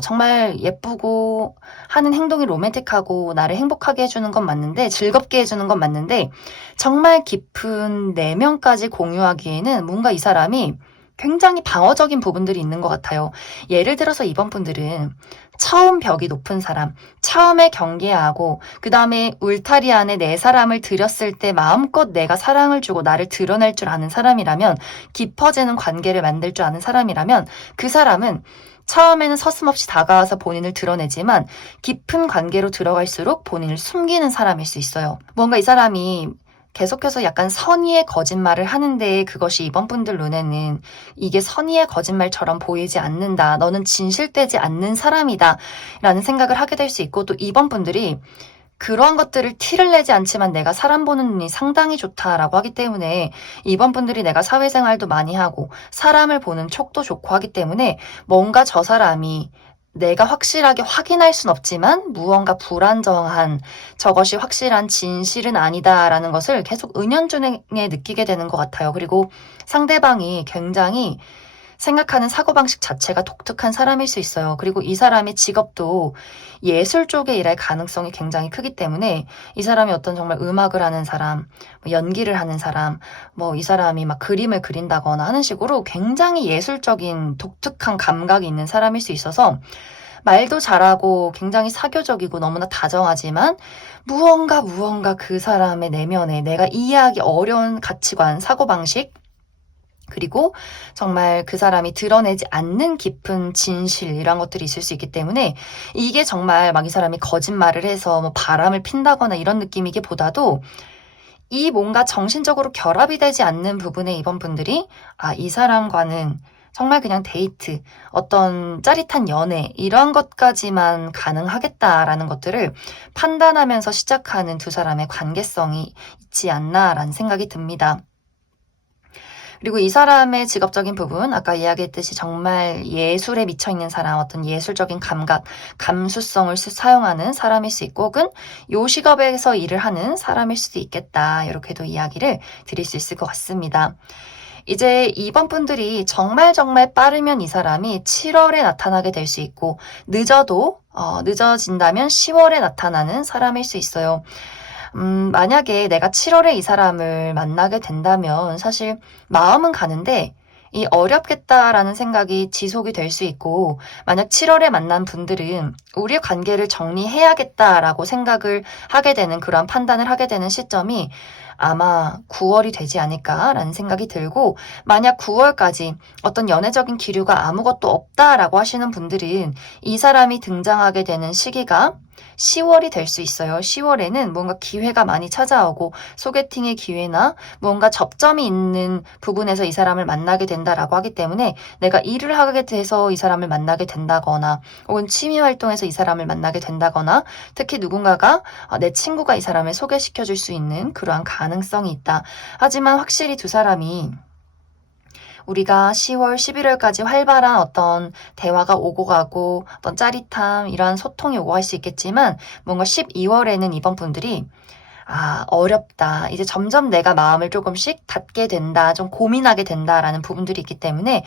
정말 예쁘고 하는 행동이 로맨틱하고 나를 행복하게 해주는 건 맞는데 즐겁게 해주는 건 맞는데 정말 깊은 내면까지 공유하기에는 뭔가 이 사람이 굉장히 방어적인 부분들이 있는 것 같아요. 예를 들어서 이번 분들은 처음 벽이 높은 사람, 처음에 경계하고 그 다음에 울타리 안에 내 사람을 들였을 때 마음껏 내가 사랑을 주고 나를 드러낼 줄 아는 사람이라면 깊어지는 관계를 만들 줄 아는 사람이라면 그 사람은 처음에는 서슴없이 다가와서 본인을 드러내지만 깊은 관계로 들어갈수록 본인을 숨기는 사람일 수 있어요. 뭔가 이 사람이 계속해서 약간 선의의 거짓말을 하는데 그것이 이번 분들 눈에는 이게 선의의 거짓말처럼 보이지 않는다. 너는 진실되지 않는 사람이다. 라는 생각을 하게 될 수 있고 또 이번 분들이 그러한 것들을 티를 내지 않지만 내가 사람 보는 눈이 상당히 좋다라고 하기 때문에 이번 분들이 내가 사회생활도 많이 하고 사람을 보는 촉도 좋고 하기 때문에 뭔가 저 사람이 내가 확실하게 확인할 순 없지만 무언가 불안정한 저것이 확실한 진실은 아니다라는 것을 계속 은연중에 느끼게 되는 것 같아요. 그리고 상대방이 굉장히 생각하는 사고방식 자체가 독특한 사람일 수 있어요. 그리고 이 사람의 직업도 예술 쪽에 일할 가능성이 굉장히 크기 때문에 이 사람이 어떤 정말 음악을 하는 사람, 연기를 하는 사람, 이 사람이 막 그림을 그린다거나 하는 식으로 굉장히 예술적인 독특한 감각이 있는 사람일 수 있어서 말도 잘하고 굉장히 사교적이고 너무나 다정하지만 무언가 그 사람의 내면에 내가 이해하기 어려운 가치관, 사고방식, 그리고 정말 그 사람이 드러내지 않는 깊은 진실 이런 것들이 있을 수 있기 때문에 이게 정말 막 이 사람이 거짓말을 해서 뭐 바람을 핀다거나 이런 느낌이기보다도 이 뭔가 정신적으로 결합이 되지 않는 부분에 이번 분들이 이 사람과는 정말 그냥 데이트, 어떤 짜릿한 연애 이런 것까지만 가능하겠다라는 것들을 판단하면서 시작하는 두 사람의 관계성이 있지 않나라는 생각이 듭니다. 그리고 이 사람의 직업적인 부분, 아까 이야기했듯이 정말 예술에 미쳐있는 사람, 어떤 예술적인 감각, 감수성을 사용하는 사람일 수 있고, 혹은 요식업에서 일을 하는 사람일 수도 있겠다. 이렇게도 이야기를 드릴 수 있을 것 같습니다. 이제 이번 분들이 정말 빠르면 이 사람이 7월에 나타나게 될 수 있고, 늦어진다면 10월에 나타나는 사람일 수 있어요. 만약에 내가 7월에 이 사람을 만나게 된다면 사실 마음은 가는데 이 어렵겠다라는 생각이 지속이 될 수 있고, 만약 7월에 만난 분들은 우리의 관계를 정리해야겠다라고 생각을 하게 되는, 그런 판단을 하게 되는 시점이 아마 9월이 되지 않을까라는 생각이 들고, 만약 9월까지 어떤 연애적인 기류가 아무것도 없다라고 하시는 분들은 이 사람이 등장하게 되는 시기가 10월이 될 수 있어요. 10월에는 뭔가 기회가 많이 찾아오고 소개팅의 기회나 뭔가 접점이 있는 부분에서 이 사람을 만나게 된다라고 하기 때문에 내가 일을 하게 돼서 이 사람을 만나게 된다거나 혹은 취미 활동에서 이 사람을 만나게 된다거나 특히 누군가가 내 친구가 이 사람을 소개시켜 줄 수 있는 그러한 가능성이 있다. 하지만 확실히 두 사람이 우리가 10월, 11월까지 활발한 어떤 대화가 오고 가고 어떤 짜릿함, 이러한 소통이 오고 갈 수 있겠지만 뭔가 12월에는 이번 분들이 어렵다. 이제 점점 내가 마음을 조금씩 닫게 된다. 좀 고민하게 된다라는 부분들이 있기 때문에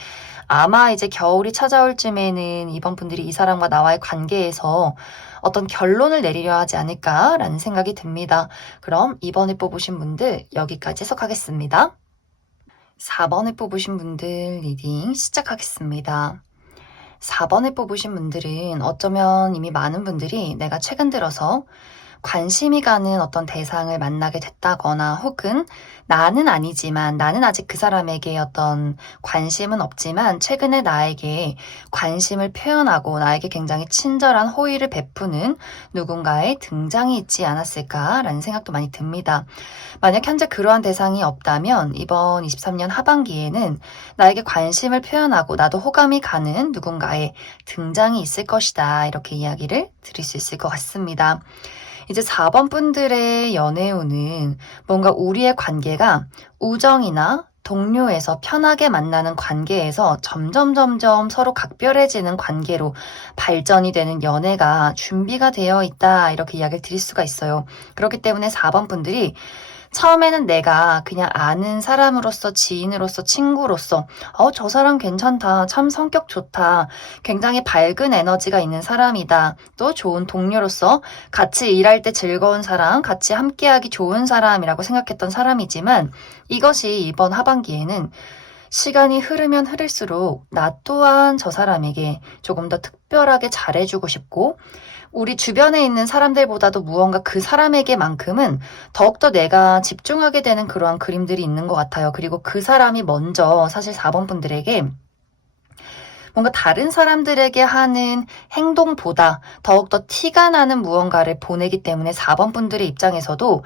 아마 이제 겨울이 찾아올 쯤에는 이번 분들이 이 사람과 나와의 관계에서 어떤 결론을 내리려 하지 않을까라는 생각이 듭니다. 그럼 이번에 뽑으신 분들 여기까지 해석하겠습니다. 4번을 뽑으신 분들 리딩 시작하겠습니다. 4번을 뽑으신 분들은 어쩌면 이미 많은 분들이 내가 최근 들어서 관심이 가는 어떤 대상을 만나게 됐다거나 혹은 나는 아니지만 나는 아직 그 사람에게 어떤 관심은 없지만 최근에 나에게 관심을 표현하고 나에게 굉장히 친절한 호의를 베푸는 누군가의 등장이 있지 않았을까라는 생각도 많이 듭니다. 만약 현재 그러한 대상이 없다면 이번 23년 하반기에는 나에게 관심을 표현하고 나도 호감이 가는 누군가의 등장이 있을 것이다. 이렇게 이야기를 드릴 수 있을 것 같습니다. 이제 4번 분들의 연애운은 뭔가 우리의 관계가 우정이나 동료에서 편하게 만나는 관계에서 점점 서로 각별해지는 관계로 발전이 되는 연애가 준비가 되어 있다. 이렇게 이야기를 드릴 수가 있어요. 그렇기 때문에 4번 분들이 처음에는 내가 그냥 아는 사람으로서, 지인으로서, 친구로서 저 사람 괜찮다, 참 성격 좋다, 굉장히 밝은 에너지가 있는 사람이다, 또 좋은 동료로서 같이 일할 때 즐거운 사람, 같이 함께하기 좋은 사람이라고 생각했던 사람이지만 이것이 이번 하반기에는 시간이 흐르면 흐를수록 나 또한 저 사람에게 조금 더 특별하게 잘해주고 싶고 우리 주변에 있는 사람들보다도 무언가 그 사람에게만큼은 더욱더 내가 집중하게 되는 그러한 그림들이 있는 것 같아요. 그리고 그 사람이 먼저 사실 4번 분들에게 뭔가 다른 사람들에게 하는 행동보다 더욱더 티가 나는 무언가를 보내기 때문에 4번 분들의 입장에서도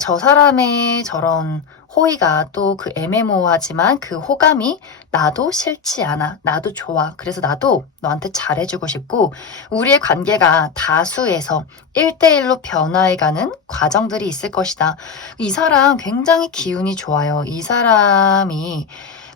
저 사람의 저런 호의가 또 그 애매모호하지만 그 호감이 나도 싫지 않아. 나도 좋아. 그래서 나도 너한테 잘해주고 싶고 우리의 관계가 다수에서 1대1로 변화해가는 과정들이 있을 것이다. 이 사람 굉장히 기운이 좋아요. 이 사람이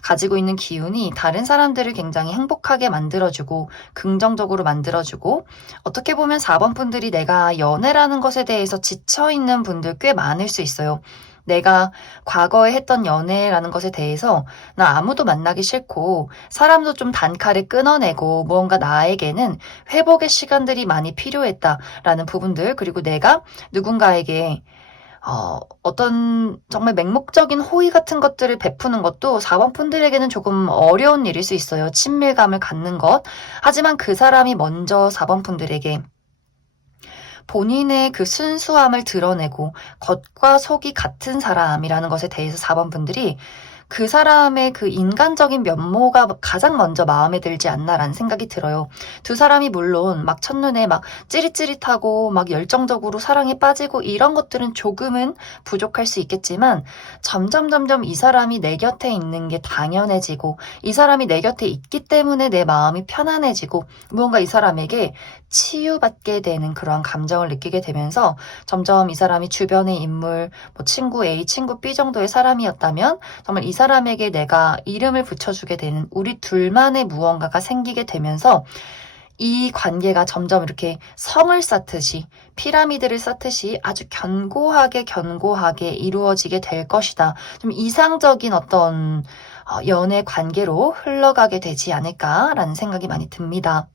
가지고 있는 기운이 다른 사람들을 굉장히 행복하게 만들어주고 긍정적으로 만들어주고 어떻게 보면 4번 분들이 내가 연애라는 것에 대해서 지쳐있는 분들 꽤 많을 수 있어요. 내가 과거에 했던 연애라는 것에 대해서 나 아무도 만나기 싫고 사람도 좀 단칼에 끊어내고 무언가 나에게는 회복의 시간들이 많이 필요했다라는 부분들 그리고 내가 누군가에게 어떤 정말 맹목적인 호의 같은 것들을 베푸는 것도 4번 분들에게는 조금 어려운 일일 수 있어요. 친밀감을 갖는 것. 하지만 그 사람이 먼저 4번 분들에게 본인의 그 순수함을 드러내고 겉과 속이 같은 사람이라는 것에 대해서 4번 분들이 그 사람의 그 인간적인 면모가 가장 먼저 마음에 들지 않나라는 생각이 들어요. 두 사람이 물론 막 첫눈에 막 찌릿찌릿하고 막 열정적으로 사랑에 빠지고 이런 것들은 조금은 부족할 수 있겠지만 점점 이 사람이 내 곁에 있는 게 당연해지고 이 사람이 내 곁에 있기 때문에 내 마음이 편안해지고 무언가 이 사람에게 치유받게 되는 그러한 감정을 느끼게 되면서 점점 이 사람이 주변의 인물, 뭐 친구 A, 친구 B 정도의 사람이었다면 정말 이 사람에게 내가 이름을 붙여주게 되는 우리 둘만의 무언가가 생기게 되면서 이 관계가 점점 이렇게 성을 쌓듯이 피라미드를 쌓듯이 아주 견고하게 이루어지게 될 것이다. 좀 이상적인 어떤 연애 관계로 흘러가게 되지 않을까라는 생각이 많이 듭니다.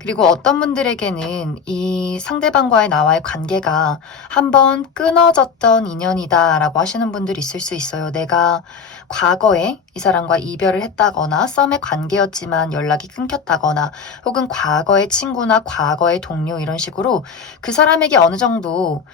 그리고 어떤 분들에게는 이 상대방과의 나와의 관계가 한번 끊어졌던 인연이다라고 하시는 분들이 있을 수 있어요. 내가 과거에 이 사람과 이별을 했다거나 썸의 관계였지만 연락이 끊겼다거나 혹은 과거의 친구나 과거의 동료 이런 식으로 그 사람에게 어느 정도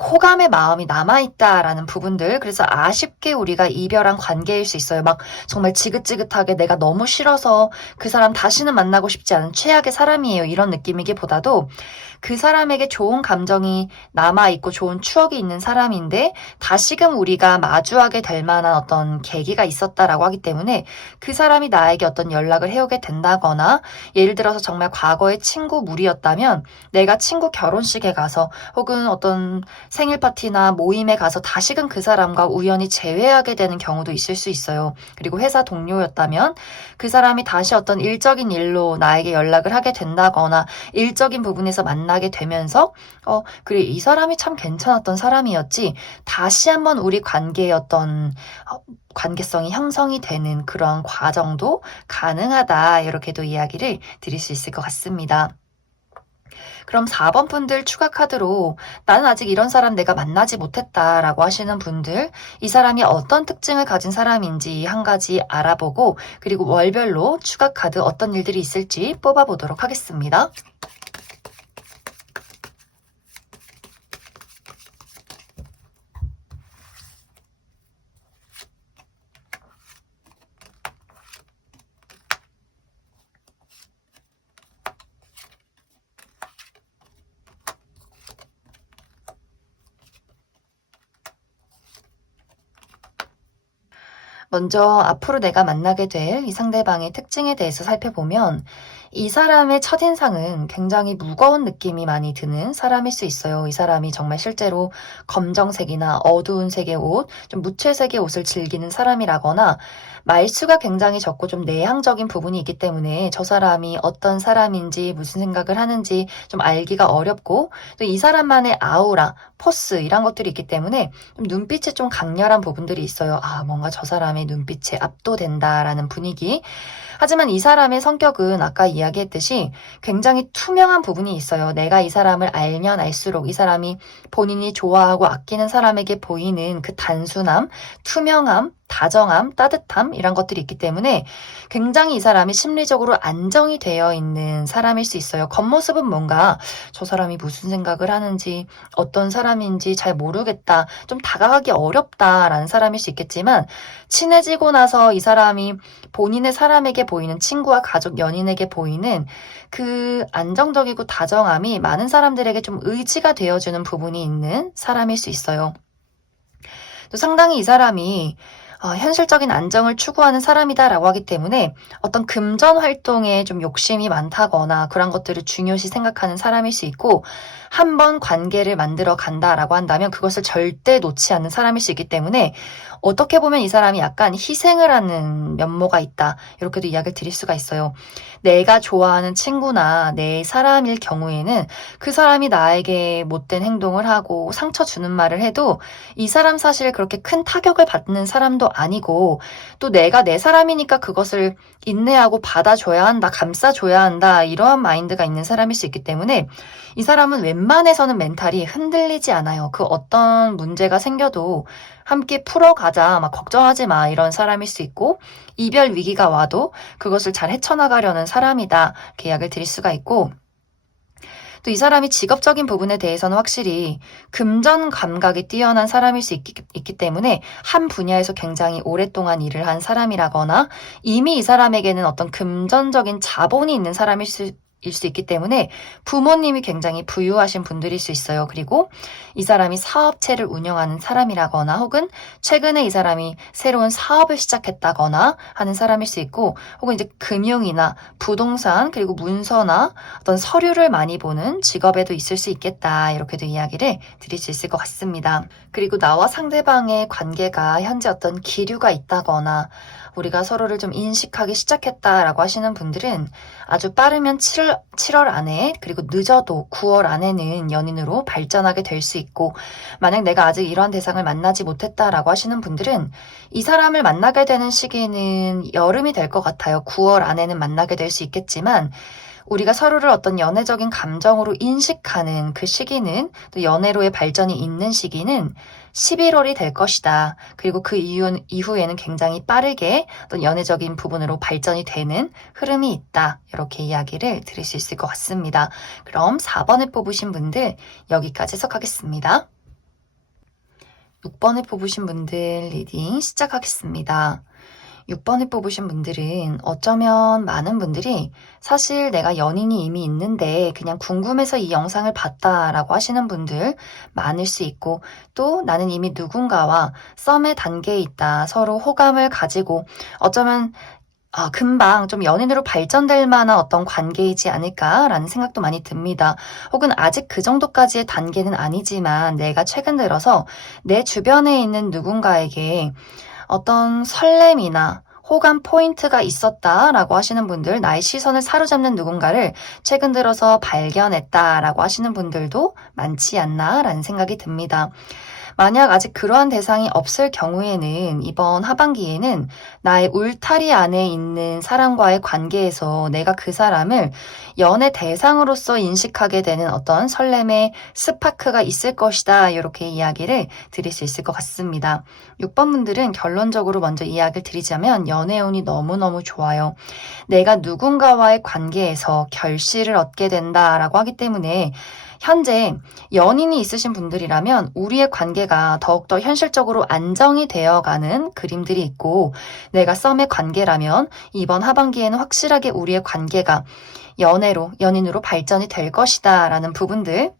호감의 마음이 남아있다라는 부분들, 그래서 아쉽게 우리가 이별한 관계일 수 있어요. 막 정말 지긋지긋하게 내가 너무 싫어서 그 사람 다시는 만나고 싶지 않은 최악의 사람이에요. 이런 느낌이기보다도 그 사람에게 좋은 감정이 남아있고 좋은 추억이 있는 사람인데 다시금 우리가 마주하게 될 만한 어떤 계기가 있었다라고 하기 때문에 그 사람이 나에게 어떤 연락을 해오게 된다거나 예를 들어서 정말 과거의 친구 무리였다면 내가 친구 결혼식에 가서 혹은 어떤 생일 파티나 모임에 가서 다시금 그 사람과 우연히 재회하게 되는 경우도 있을 수 있어요. 그리고 회사 동료였다면 그 사람이 다시 어떤 일적인 일로 나에게 연락을 하게 된다거나 일적인 부분에서 만나게 되면서 그래 이 사람이 참 괜찮았던 사람이었지 다시 한번 우리 관계의 어떤 관계성이 형성이 되는 그런 과정도 가능하다 이렇게도 이야기를 드릴 수 있을 것 같습니다. 그럼 4번 분들 추가 카드로 나는 아직 이런 사람 내가 만나지 못했다라고 하시는 분들, 이 사람이 어떤 특징을 가진 사람인지 한 가지 알아보고 그리고 월별로 추가 카드 어떤 일들이 있을지 뽑아보도록 하겠습니다. 먼저 앞으로 내가 만나게 될 이 상대방의 특징에 대해서 살펴보면 이 사람의 첫인상은 굉장히 무거운 느낌이 많이 드는 사람일 수 있어요. 이 사람이 정말 실제로 검정색이나 어두운 색의 옷, 좀 무채색의 옷을 즐기는 사람이라거나 말수가 굉장히 적고 좀 내향적인 부분이 있기 때문에 저 사람이 어떤 사람인지 무슨 생각을 하는지 좀 알기가 어렵고 또 이 사람만의 아우라, 포스 이런 것들이 있기 때문에 좀 눈빛에 좀 강렬한 부분들이 있어요. 뭔가 저 사람의 눈빛에 압도된다라는 분위기. 하지만 이 사람의 성격은 아까 이야기했듯이 굉장히 투명한 부분이 있어요. 내가 이 사람을 알면 알수록 이 사람이 본인이 좋아하고 아끼는 사람에게 보이는 그 단순함, 투명함, 다정함, 따뜻함 이런 것들이 있기 때문에 굉장히 이 사람이 심리적으로 안정이 되어 있는 사람일 수 있어요. 겉모습은 뭔가 저 사람이 무슨 생각을 하는지 어떤 사람인지 잘 모르겠다. 좀 다가가기 어렵다라는 사람일 수 있겠지만 친해지고 나서 이 사람이 본인의 사람에게 보이는 친구와 가족, 연인에게 보이는 그 안정적이고 다정함이 많은 사람들에게 좀 의지가 되어주는 부분이 있는 사람일 수 있어요. 또 상당히 이 사람이 현실적인 안정을 추구하는 사람이다라고 하기 때문에 어떤 금전 활동에 좀 욕심이 많다거나 그런 것들을 중요시 생각하는 사람일 수 있고 한번 관계를 만들어 간다라고 한다면 그것을 절대 놓지 않는 사람일 수 있기 때문에 어떻게 보면 이 사람이 약간 희생을 하는 면모가 있다. 이렇게도 이야기를 드릴 수가 있어요. 내가 좋아하는 친구나 내 사람일 경우에는 그 사람이 나에게 못된 행동을 하고 상처 주는 말을 해도 이 사람 사실 그렇게 큰 타격을 받는 사람도 것도 아니고 또 내가 내 사람이니까 그것을 인내하고 받아줘야 한다, 감싸줘야 한다 이러한 마인드가 있는 사람일 수 있기 때문에 이 사람은 웬만해서는 멘탈이 흔들리지 않아요. 그 어떤 문제가 생겨도 함께 풀어가자, 막 걱정하지 마 이런 사람일 수 있고 이별 위기가 와도 그것을 잘 헤쳐나가려는 사람이다 이렇게 이야기를 드릴 수가 있고 또 이 사람이 직업적인 부분에 대해서는 확실히 금전 감각이 뛰어난 사람일 수 있기 때문에 한 분야에서 굉장히 오랫동안 일을 한 사람이라거나 이미 이 사람에게는 어떤 금전적인 자본이 있는 사람일 수 있기 때문에 부모님이 굉장히 부유하신 분들일 수 있어요. 그리고 이 사람이 사업체를 운영하는 사람이라거나 혹은 최근에 이 사람이 새로운 사업을 시작했다거나 하는 사람일 수 있고 혹은 이제 금융이나 부동산 그리고 문서나 어떤 서류를 많이 보는 직업에도 있을 수 있겠다. 이렇게도 이야기를 드릴 수 있을 것 같습니다. 그리고 나와 상대방의 관계가 현재 어떤 기류가 있다거나 우리가 서로를 좀 인식하기 시작했다라고 하시는 분들은 아주 빠르면 7월 안에 그리고 늦어도 9월 안에는 연인으로 발전하게 될 수 있고 만약 내가 아직 이러한 대상을 만나지 못했다라고 하시는 분들은 이 사람을 만나게 되는 시기는 여름이 될 것 같아요. 9월 안에는 만나게 될 수 있겠지만 우리가 서로를 어떤 연애적인 감정으로 인식하는 그 시기는 또 연애로의 발전이 있는 시기는 11월이 될 것이다. 그리고 그 이후에는 굉장히 빠르게 어떤 연애적인 부분으로 발전이 되는 흐름이 있다. 이렇게 이야기를 드릴 수 있을 것 같습니다. 그럼 4번을 뽑으신 분들 여기까지 해석하겠습니다. 6번을 뽑으신 분들 리딩 시작하겠습니다. 6번을 뽑으신 분들은 어쩌면 많은 분들이 사실 내가 연인이 이미 있는데 그냥 궁금해서 이 영상을 봤다라고 하시는 분들 많을 수 있고 또 나는 이미 누군가와 썸의 단계에 있다. 서로 호감을 가지고 어쩌면 금방 좀 연인으로 발전될 만한 어떤 관계이지 않을까라는 생각도 많이 듭니다. 혹은 아직 그 정도까지의 단계는 아니지만 내가 최근 들어서 내 주변에 있는 누군가에게 어떤 설렘이나 호감 포인트가 있었다라고 하시는 분들, 나의 시선을 사로잡는 누군가를 최근 들어서 발견했다라고 하시는 분들도 많지 않나라는 생각이 듭니다. 만약 아직 그러한 대상이 없을 경우에는 이번 하반기에는 나의 울타리 안에 있는 사람과의 관계에서 내가 그 사람을 연애 대상으로서 인식하게 되는 어떤 설렘의 스파크가 있을 것이다. 이렇게 이야기를 드릴 수 있을 것 같습니다. 6번 분들은 결론적으로 먼저 이야기를 드리자면 연애운이 너무너무 좋아요. 내가 누군가와의 관계에서 결실을 얻게 된다라고 하기 때문에 현재 연인이 있으신 분들이라면 우리의 관계가 더욱더 현실적으로 안정이 되어가는 그림들이 있고 내가 썸의 관계라면 이번 하반기에는 확실하게 우리의 관계가 연인으로 발전이 될 것이다 라는 부분들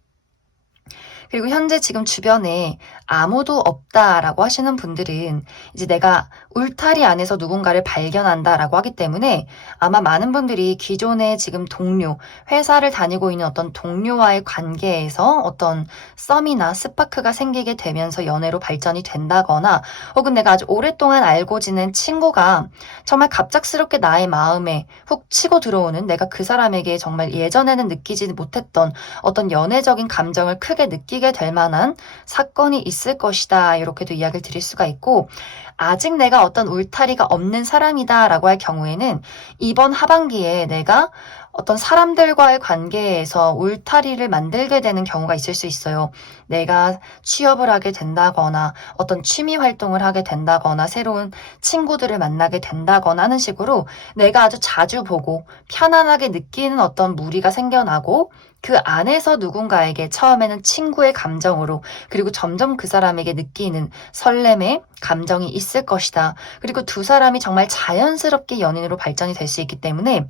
그리고 현재 지금 주변에 아무도 없다라고 하시는 분들은 이제 내가 울타리 안에서 누군가를 발견한다라고 하기 때문에 아마 많은 분들이 기존에 지금 동료, 회사를 다니고 있는 어떤 동료와의 관계에서 어떤 썸이나 스파크가 생기게 되면서 연애로 발전이 된다거나 혹은 내가 아주 오랫동안 알고 지낸 친구가 정말 갑작스럽게 나의 마음에 훅 치고 들어오는 내가 그 사람에게 정말 예전에는 느끼지 못했던 어떤 연애적인 감정을 크게 느끼게 될 만한 사건이 있을 것이다. 이렇게도 이야기를 드릴 수가 있고 아직 내가 어떤 울타리가 없는 사람이다 라고 할 경우에는 이번 하반기에 내가 어떤 사람들과의 관계에서 울타리를 만들게 되는 경우가 있을 수 있어요. 내가 취업을 하게 된다거나 어떤 취미 활동을 하게 된다거나 새로운 친구들을 만나게 된다거나 하는 식으로 내가 아주 자주 보고 편안하게 느끼는 어떤 무리가 생겨나고 그 안에서 누군가에게 처음에는 친구의 감정으로 그리고 점점 그 사람에게 느끼는 설렘의 감정이 있을 것이다. 그리고 두 사람이 정말 자연스럽게 연인으로 발전이 될 수 있기 때문에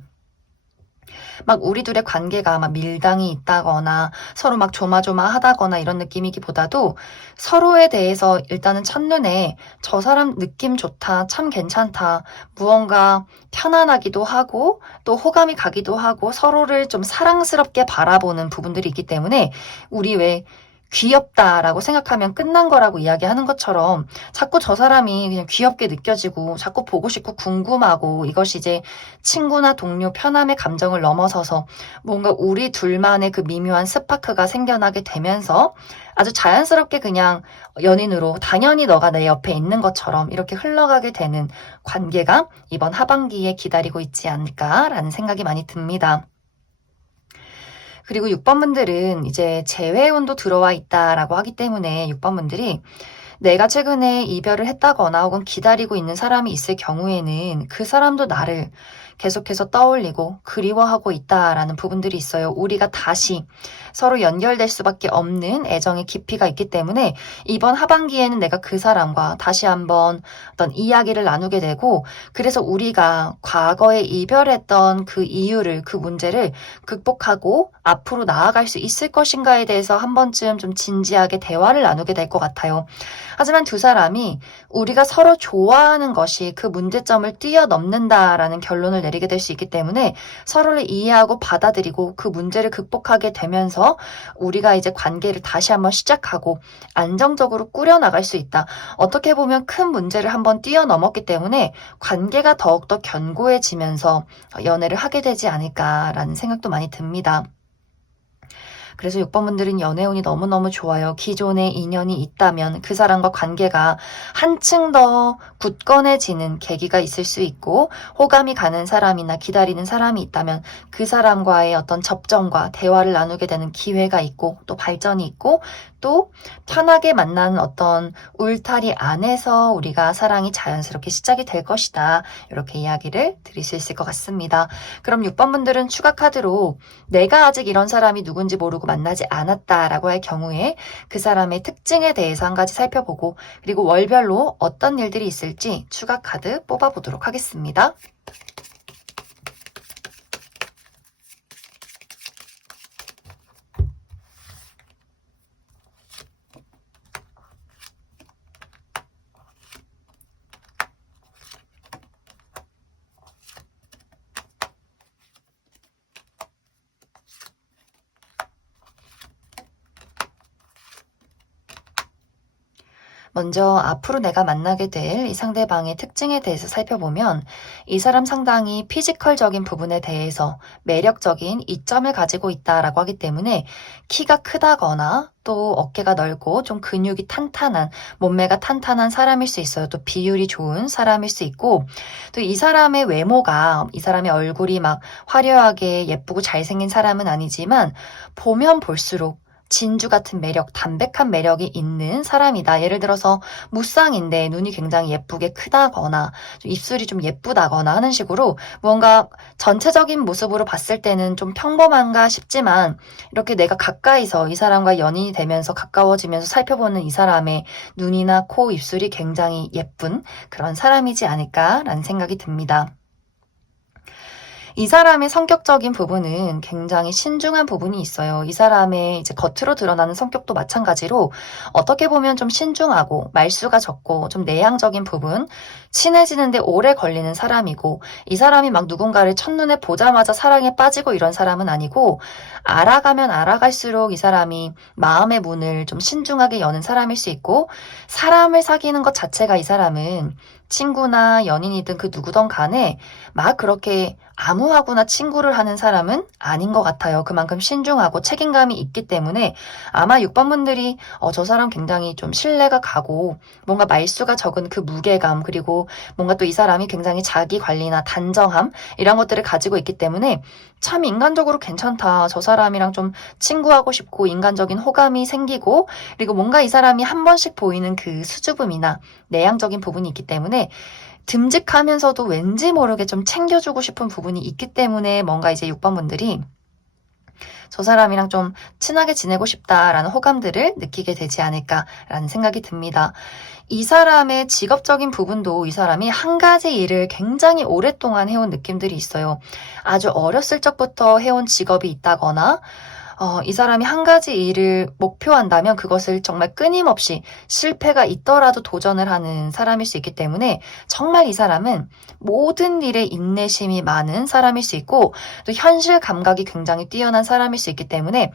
막 우리 둘의 관계가 막 밀당이 있다거나 서로 막 조마조마하다거나 이런 느낌이기보다도 서로에 대해서 일단은 첫눈에 저 사람 느낌 좋다, 참 괜찮다, 무언가 편안하기도 하고 또 호감이 가기도 하고 서로를 좀 사랑스럽게 바라보는 부분들이 있기 때문에 우리 왜 귀엽다라고 생각하면 끝난 거라고 이야기하는 것처럼 자꾸 저 사람이 그냥 귀엽게 느껴지고 자꾸 보고 싶고 궁금하고 이것이 이제 친구나 동료 편함의 감정을 넘어서서 뭔가 우리 둘만의 그 미묘한 스파크가 생겨나게 되면서 아주 자연스럽게 그냥 연인으로 당연히 너가 내 옆에 있는 것처럼 이렇게 흘러가게 되는 관계가 이번 하반기에 기다리고 있지 않을까라는 생각이 많이 듭니다. 그리고 6번 분들은 이제 재회운도 들어와 있다라고 하기 때문에 6번 분들이 내가 최근에 이별을 했다거나 혹은 기다리고 있는 사람이 있을 경우에는 그 사람도 나를 계속해서 떠올리고 그리워하고 있다라는 부분들이 있어요. 우리가 다시 서로 연결될 수밖에 없는 애정의 깊이가 있기 때문에 이번 하반기에는 내가 그 사람과 다시 한번 어떤 이야기를 나누게 되고, 그래서 우리가 과거에 이별했던 그 이유를, 그 문제를 극복하고 앞으로 나아갈 수 있을 것인가에 대해서 한 번쯤 좀 진지하게 대화를 나누게 될 것 같아요. 하지만 두 사람이 우리가 서로 좋아하는 것이 그 문제점을 뛰어넘는다라는 결론을 내리게 될 수 있기 때문에 서로를 이해하고 받아들이고 그 문제를 극복하게 되면서 우리가 이제 관계를 다시 한번 시작하고 안정적으로 꾸려나갈 수 있다. 어떻게 보면 큰 문제를 한번 뛰어넘었기 때문에 관계가 더욱더 견고해지면서 연애를 하게 되지 않을까라는 생각도 많이 듭니다. 그래서 6번 분들은 연애운이 너무너무 좋아요. 기존에 인연이 있다면 그 사람과 관계가 한층 더 굳건해지는 계기가 있을 수 있고, 호감이 가는 사람이나 기다리는 사람이 있다면 그 사람과의 어떤 접점과 대화를 나누게 되는 기회가 있고 또 발전이 있고, 또 편하게 만나는 어떤 울타리 안에서 우리가 사랑이 자연스럽게 시작이 될 것이다. 이렇게 이야기를 드릴 수 있을 것 같습니다. 그럼 6번 분들은 추가 카드로 내가 아직 이런 사람이 누군지 모르고 만나지 않았다라고 할 경우에 그 사람의 특징에 대해서 한 가지 살펴보고, 그리고 월별로 어떤 일들이 있을지 추가 카드 뽑아보도록 하겠습니다. 먼저 앞으로 내가 만나게 될 이 상대방의 특징에 대해서 살펴보면 이 사람 상당히 피지컬적인 부분에 대해서 매력적인 이점을 가지고 있다라고 하기 때문에 키가 크다거나 또 어깨가 넓고 좀 근육이 탄탄한, 몸매가 탄탄한 사람일 수 있어요. 또 비율이 좋은 사람일 수 있고, 또 이 사람의 외모가, 이 사람의 얼굴이 막 화려하게 예쁘고 잘생긴 사람은 아니지만 보면 볼수록 진주 같은 매력, 담백한 매력이 있는 사람이다. 예를 들어서 무쌍인데 눈이 굉장히 예쁘게 크다거나 좀 입술이 좀 예쁘다거나 하는 식으로 뭔가 전체적인 모습으로 봤을 때는 좀 평범한가 싶지만, 이렇게 내가 가까이서 이 사람과 연인이 되면서 가까워지면서 살펴보는 이 사람의 눈이나 코, 입술이 굉장히 예쁜 그런 사람이지 않을까라는 생각이 듭니다. 이 사람의 성격적인 부분은 굉장히 신중한 부분이 있어요. 이 사람의 이제 겉으로 드러나는 성격도 마찬가지로 어떻게 보면 좀 신중하고 말수가 적고 좀 내향적인 부분, 친해지는데 오래 걸리는 사람이고, 이 사람이 막 누군가를 첫눈에 보자마자 사랑에 빠지고 이런 사람은 아니고, 알아가면 알아갈수록 이 사람이 마음의 문을 좀 신중하게 여는 사람일 수 있고, 사람을 사귀는 것 자체가 이 사람은 친구나 연인이든 그 누구든 간에 막 그렇게 아무하고나 친구를 하는 사람은 아닌 것 같아요. 그만큼 신중하고 책임감이 있기 때문에 아마 6번 분들이 저 사람 굉장히 좀 신뢰가 가고 뭔가 말수가 적은 그 무게감, 그리고 뭔가 또 이 사람이 굉장히 자기 관리나 단정함 이런 것들을 가지고 있기 때문에 참 인간적으로 괜찮다. 저 사람이랑 좀 친구하고 싶고 인간적인 호감이 생기고, 그리고 뭔가 이 사람이 한 번씩 보이는 그 수줍음이나 내향적인 부분이 있기 때문에 듬직하면서도 왠지 모르게 좀 챙겨주고 싶은 부분이 있기 때문에 뭔가 이제 6번 분들이 저 사람이랑 좀 친하게 지내고 싶다라는 호감들을 느끼게 되지 않을까라는 생각이 듭니다. 이 사람의 직업적인 부분도 이 사람이 한 가지 일을 굉장히 오랫동안 해온 느낌들이 있어요. 아주 어렸을 적부터 해온 직업이 있다거나, 이 사람이 한 가지 일을 목표한다면 그것을 정말 끊임없이 실패가 있더라도 도전을 하는 사람일 수 있기 때문에 정말 이 사람은 모든 일에 인내심이 많은 사람일 수 있고, 또 현실 감각이 굉장히 뛰어난 사람일 수 있기 때문에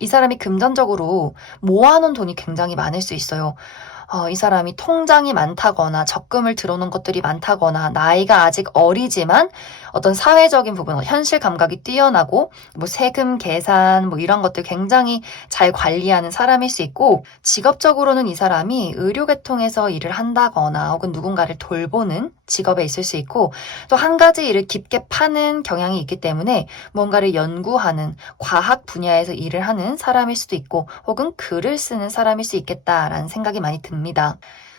이 사람이 금전적으로 모아놓은 돈이 굉장히 많을 수 있어요. 이 사람이 통장이 많다거나 적금을 들어놓은 것들이 많다거나 나이가 아직 어리지만 어떤 사회적인 부분, 현실 감각이 뛰어나고 뭐 세금 계산 뭐 이런 것들 굉장히 잘 관리하는 사람일 수 있고, 직업적으로는 이 사람이 의료계통에서 일을 한다거나 혹은 누군가를 돌보는 직업에 있을 수 있고, 또 한 가지 일을 깊게 파는 경향이 있기 때문에 뭔가를 연구하는 과학 분야에서 일을 하는 사람일 수도 있고, 혹은 글을 쓰는 사람일 수 있겠다라는 생각이 많이 듭니다.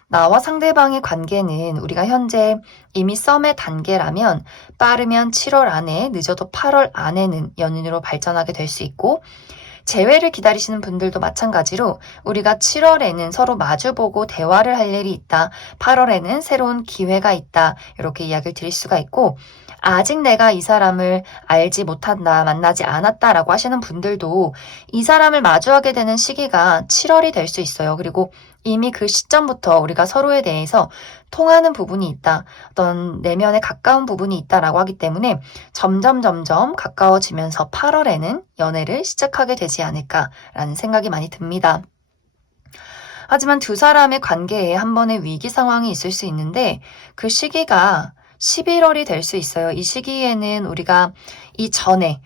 나와 상대방의 관계는 우리가 현재 이미 썸의 단계라면 빠르면 7월 안에, 늦어도 8월 안에는 연인으로 발전하게 될 수 있고, 재회를 기다리시는 분들도 마찬가지로 우리가 7월에는 서로 마주보고 대화를 할 일이 있다, 8월에는 새로운 기회가 있다, 이렇게 이야기를 드릴 수가 있고, 아직 내가 이 사람을 알지 못한다, 만나지 않았다라고 하시는 분들도 이 사람을 마주하게 되는 시기가 7월이 될 수 있어요. 그리고 이미 그 시점부터 우리가 서로에 대해서 통하는 부분이 있다, 어떤 내면에 가까운 부분이 있다라고 하기 때문에 점점 가까워지면서 8월에는 연애를 시작하게 되지 않을까라는 생각이 많이 듭니다. 하지만 두 사람의 관계에 한 번의 위기 상황이 있을 수 있는데, 그 시기가 11월이 될 수 있어요. 이 시기에는 우리가 이전에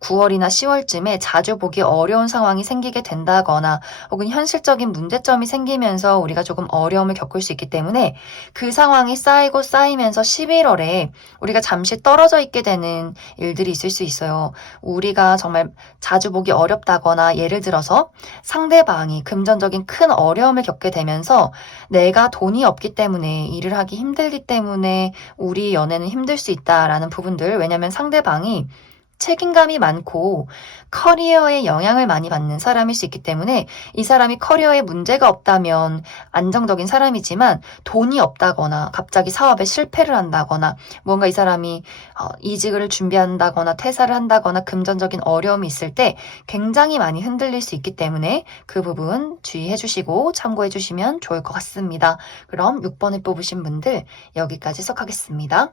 9월이나 10월쯤에 자주 보기 어려운 상황이 생기게 된다거나 혹은 현실적인 문제점이 생기면서 우리가 조금 어려움을 겪을 수 있기 때문에, 그 상황이 쌓이고 쌓이면서 11월에 우리가 잠시 떨어져 있게 되는 일들이 있을 수 있어요. 우리가 정말 자주 보기 어렵다거나, 예를 들어서 상대방이 금전적인 큰 어려움을 겪게 되면서 내가 돈이 없기 때문에, 일을 하기 힘들기 때문에 우리 연애는 힘들 수 있다라는 부분들, 왜냐면 상대방이 책임감이 많고 커리어에 영향을 많이 받는 사람일 수 있기 때문에, 이 사람이 커리어에 문제가 없다면 안정적인 사람이지만 돈이 없다거나 갑자기 사업에 실패를 한다거나 뭔가 이 사람이 이직을 준비한다거나 퇴사를 한다거나 금전적인 어려움이 있을 때 굉장히 많이 흔들릴 수 있기 때문에 그 부분 주의해 주시고 참고해 주시면 좋을 것 같습니다. 그럼 6번을 뽑으신 분들 여기까지 수록하겠습니다.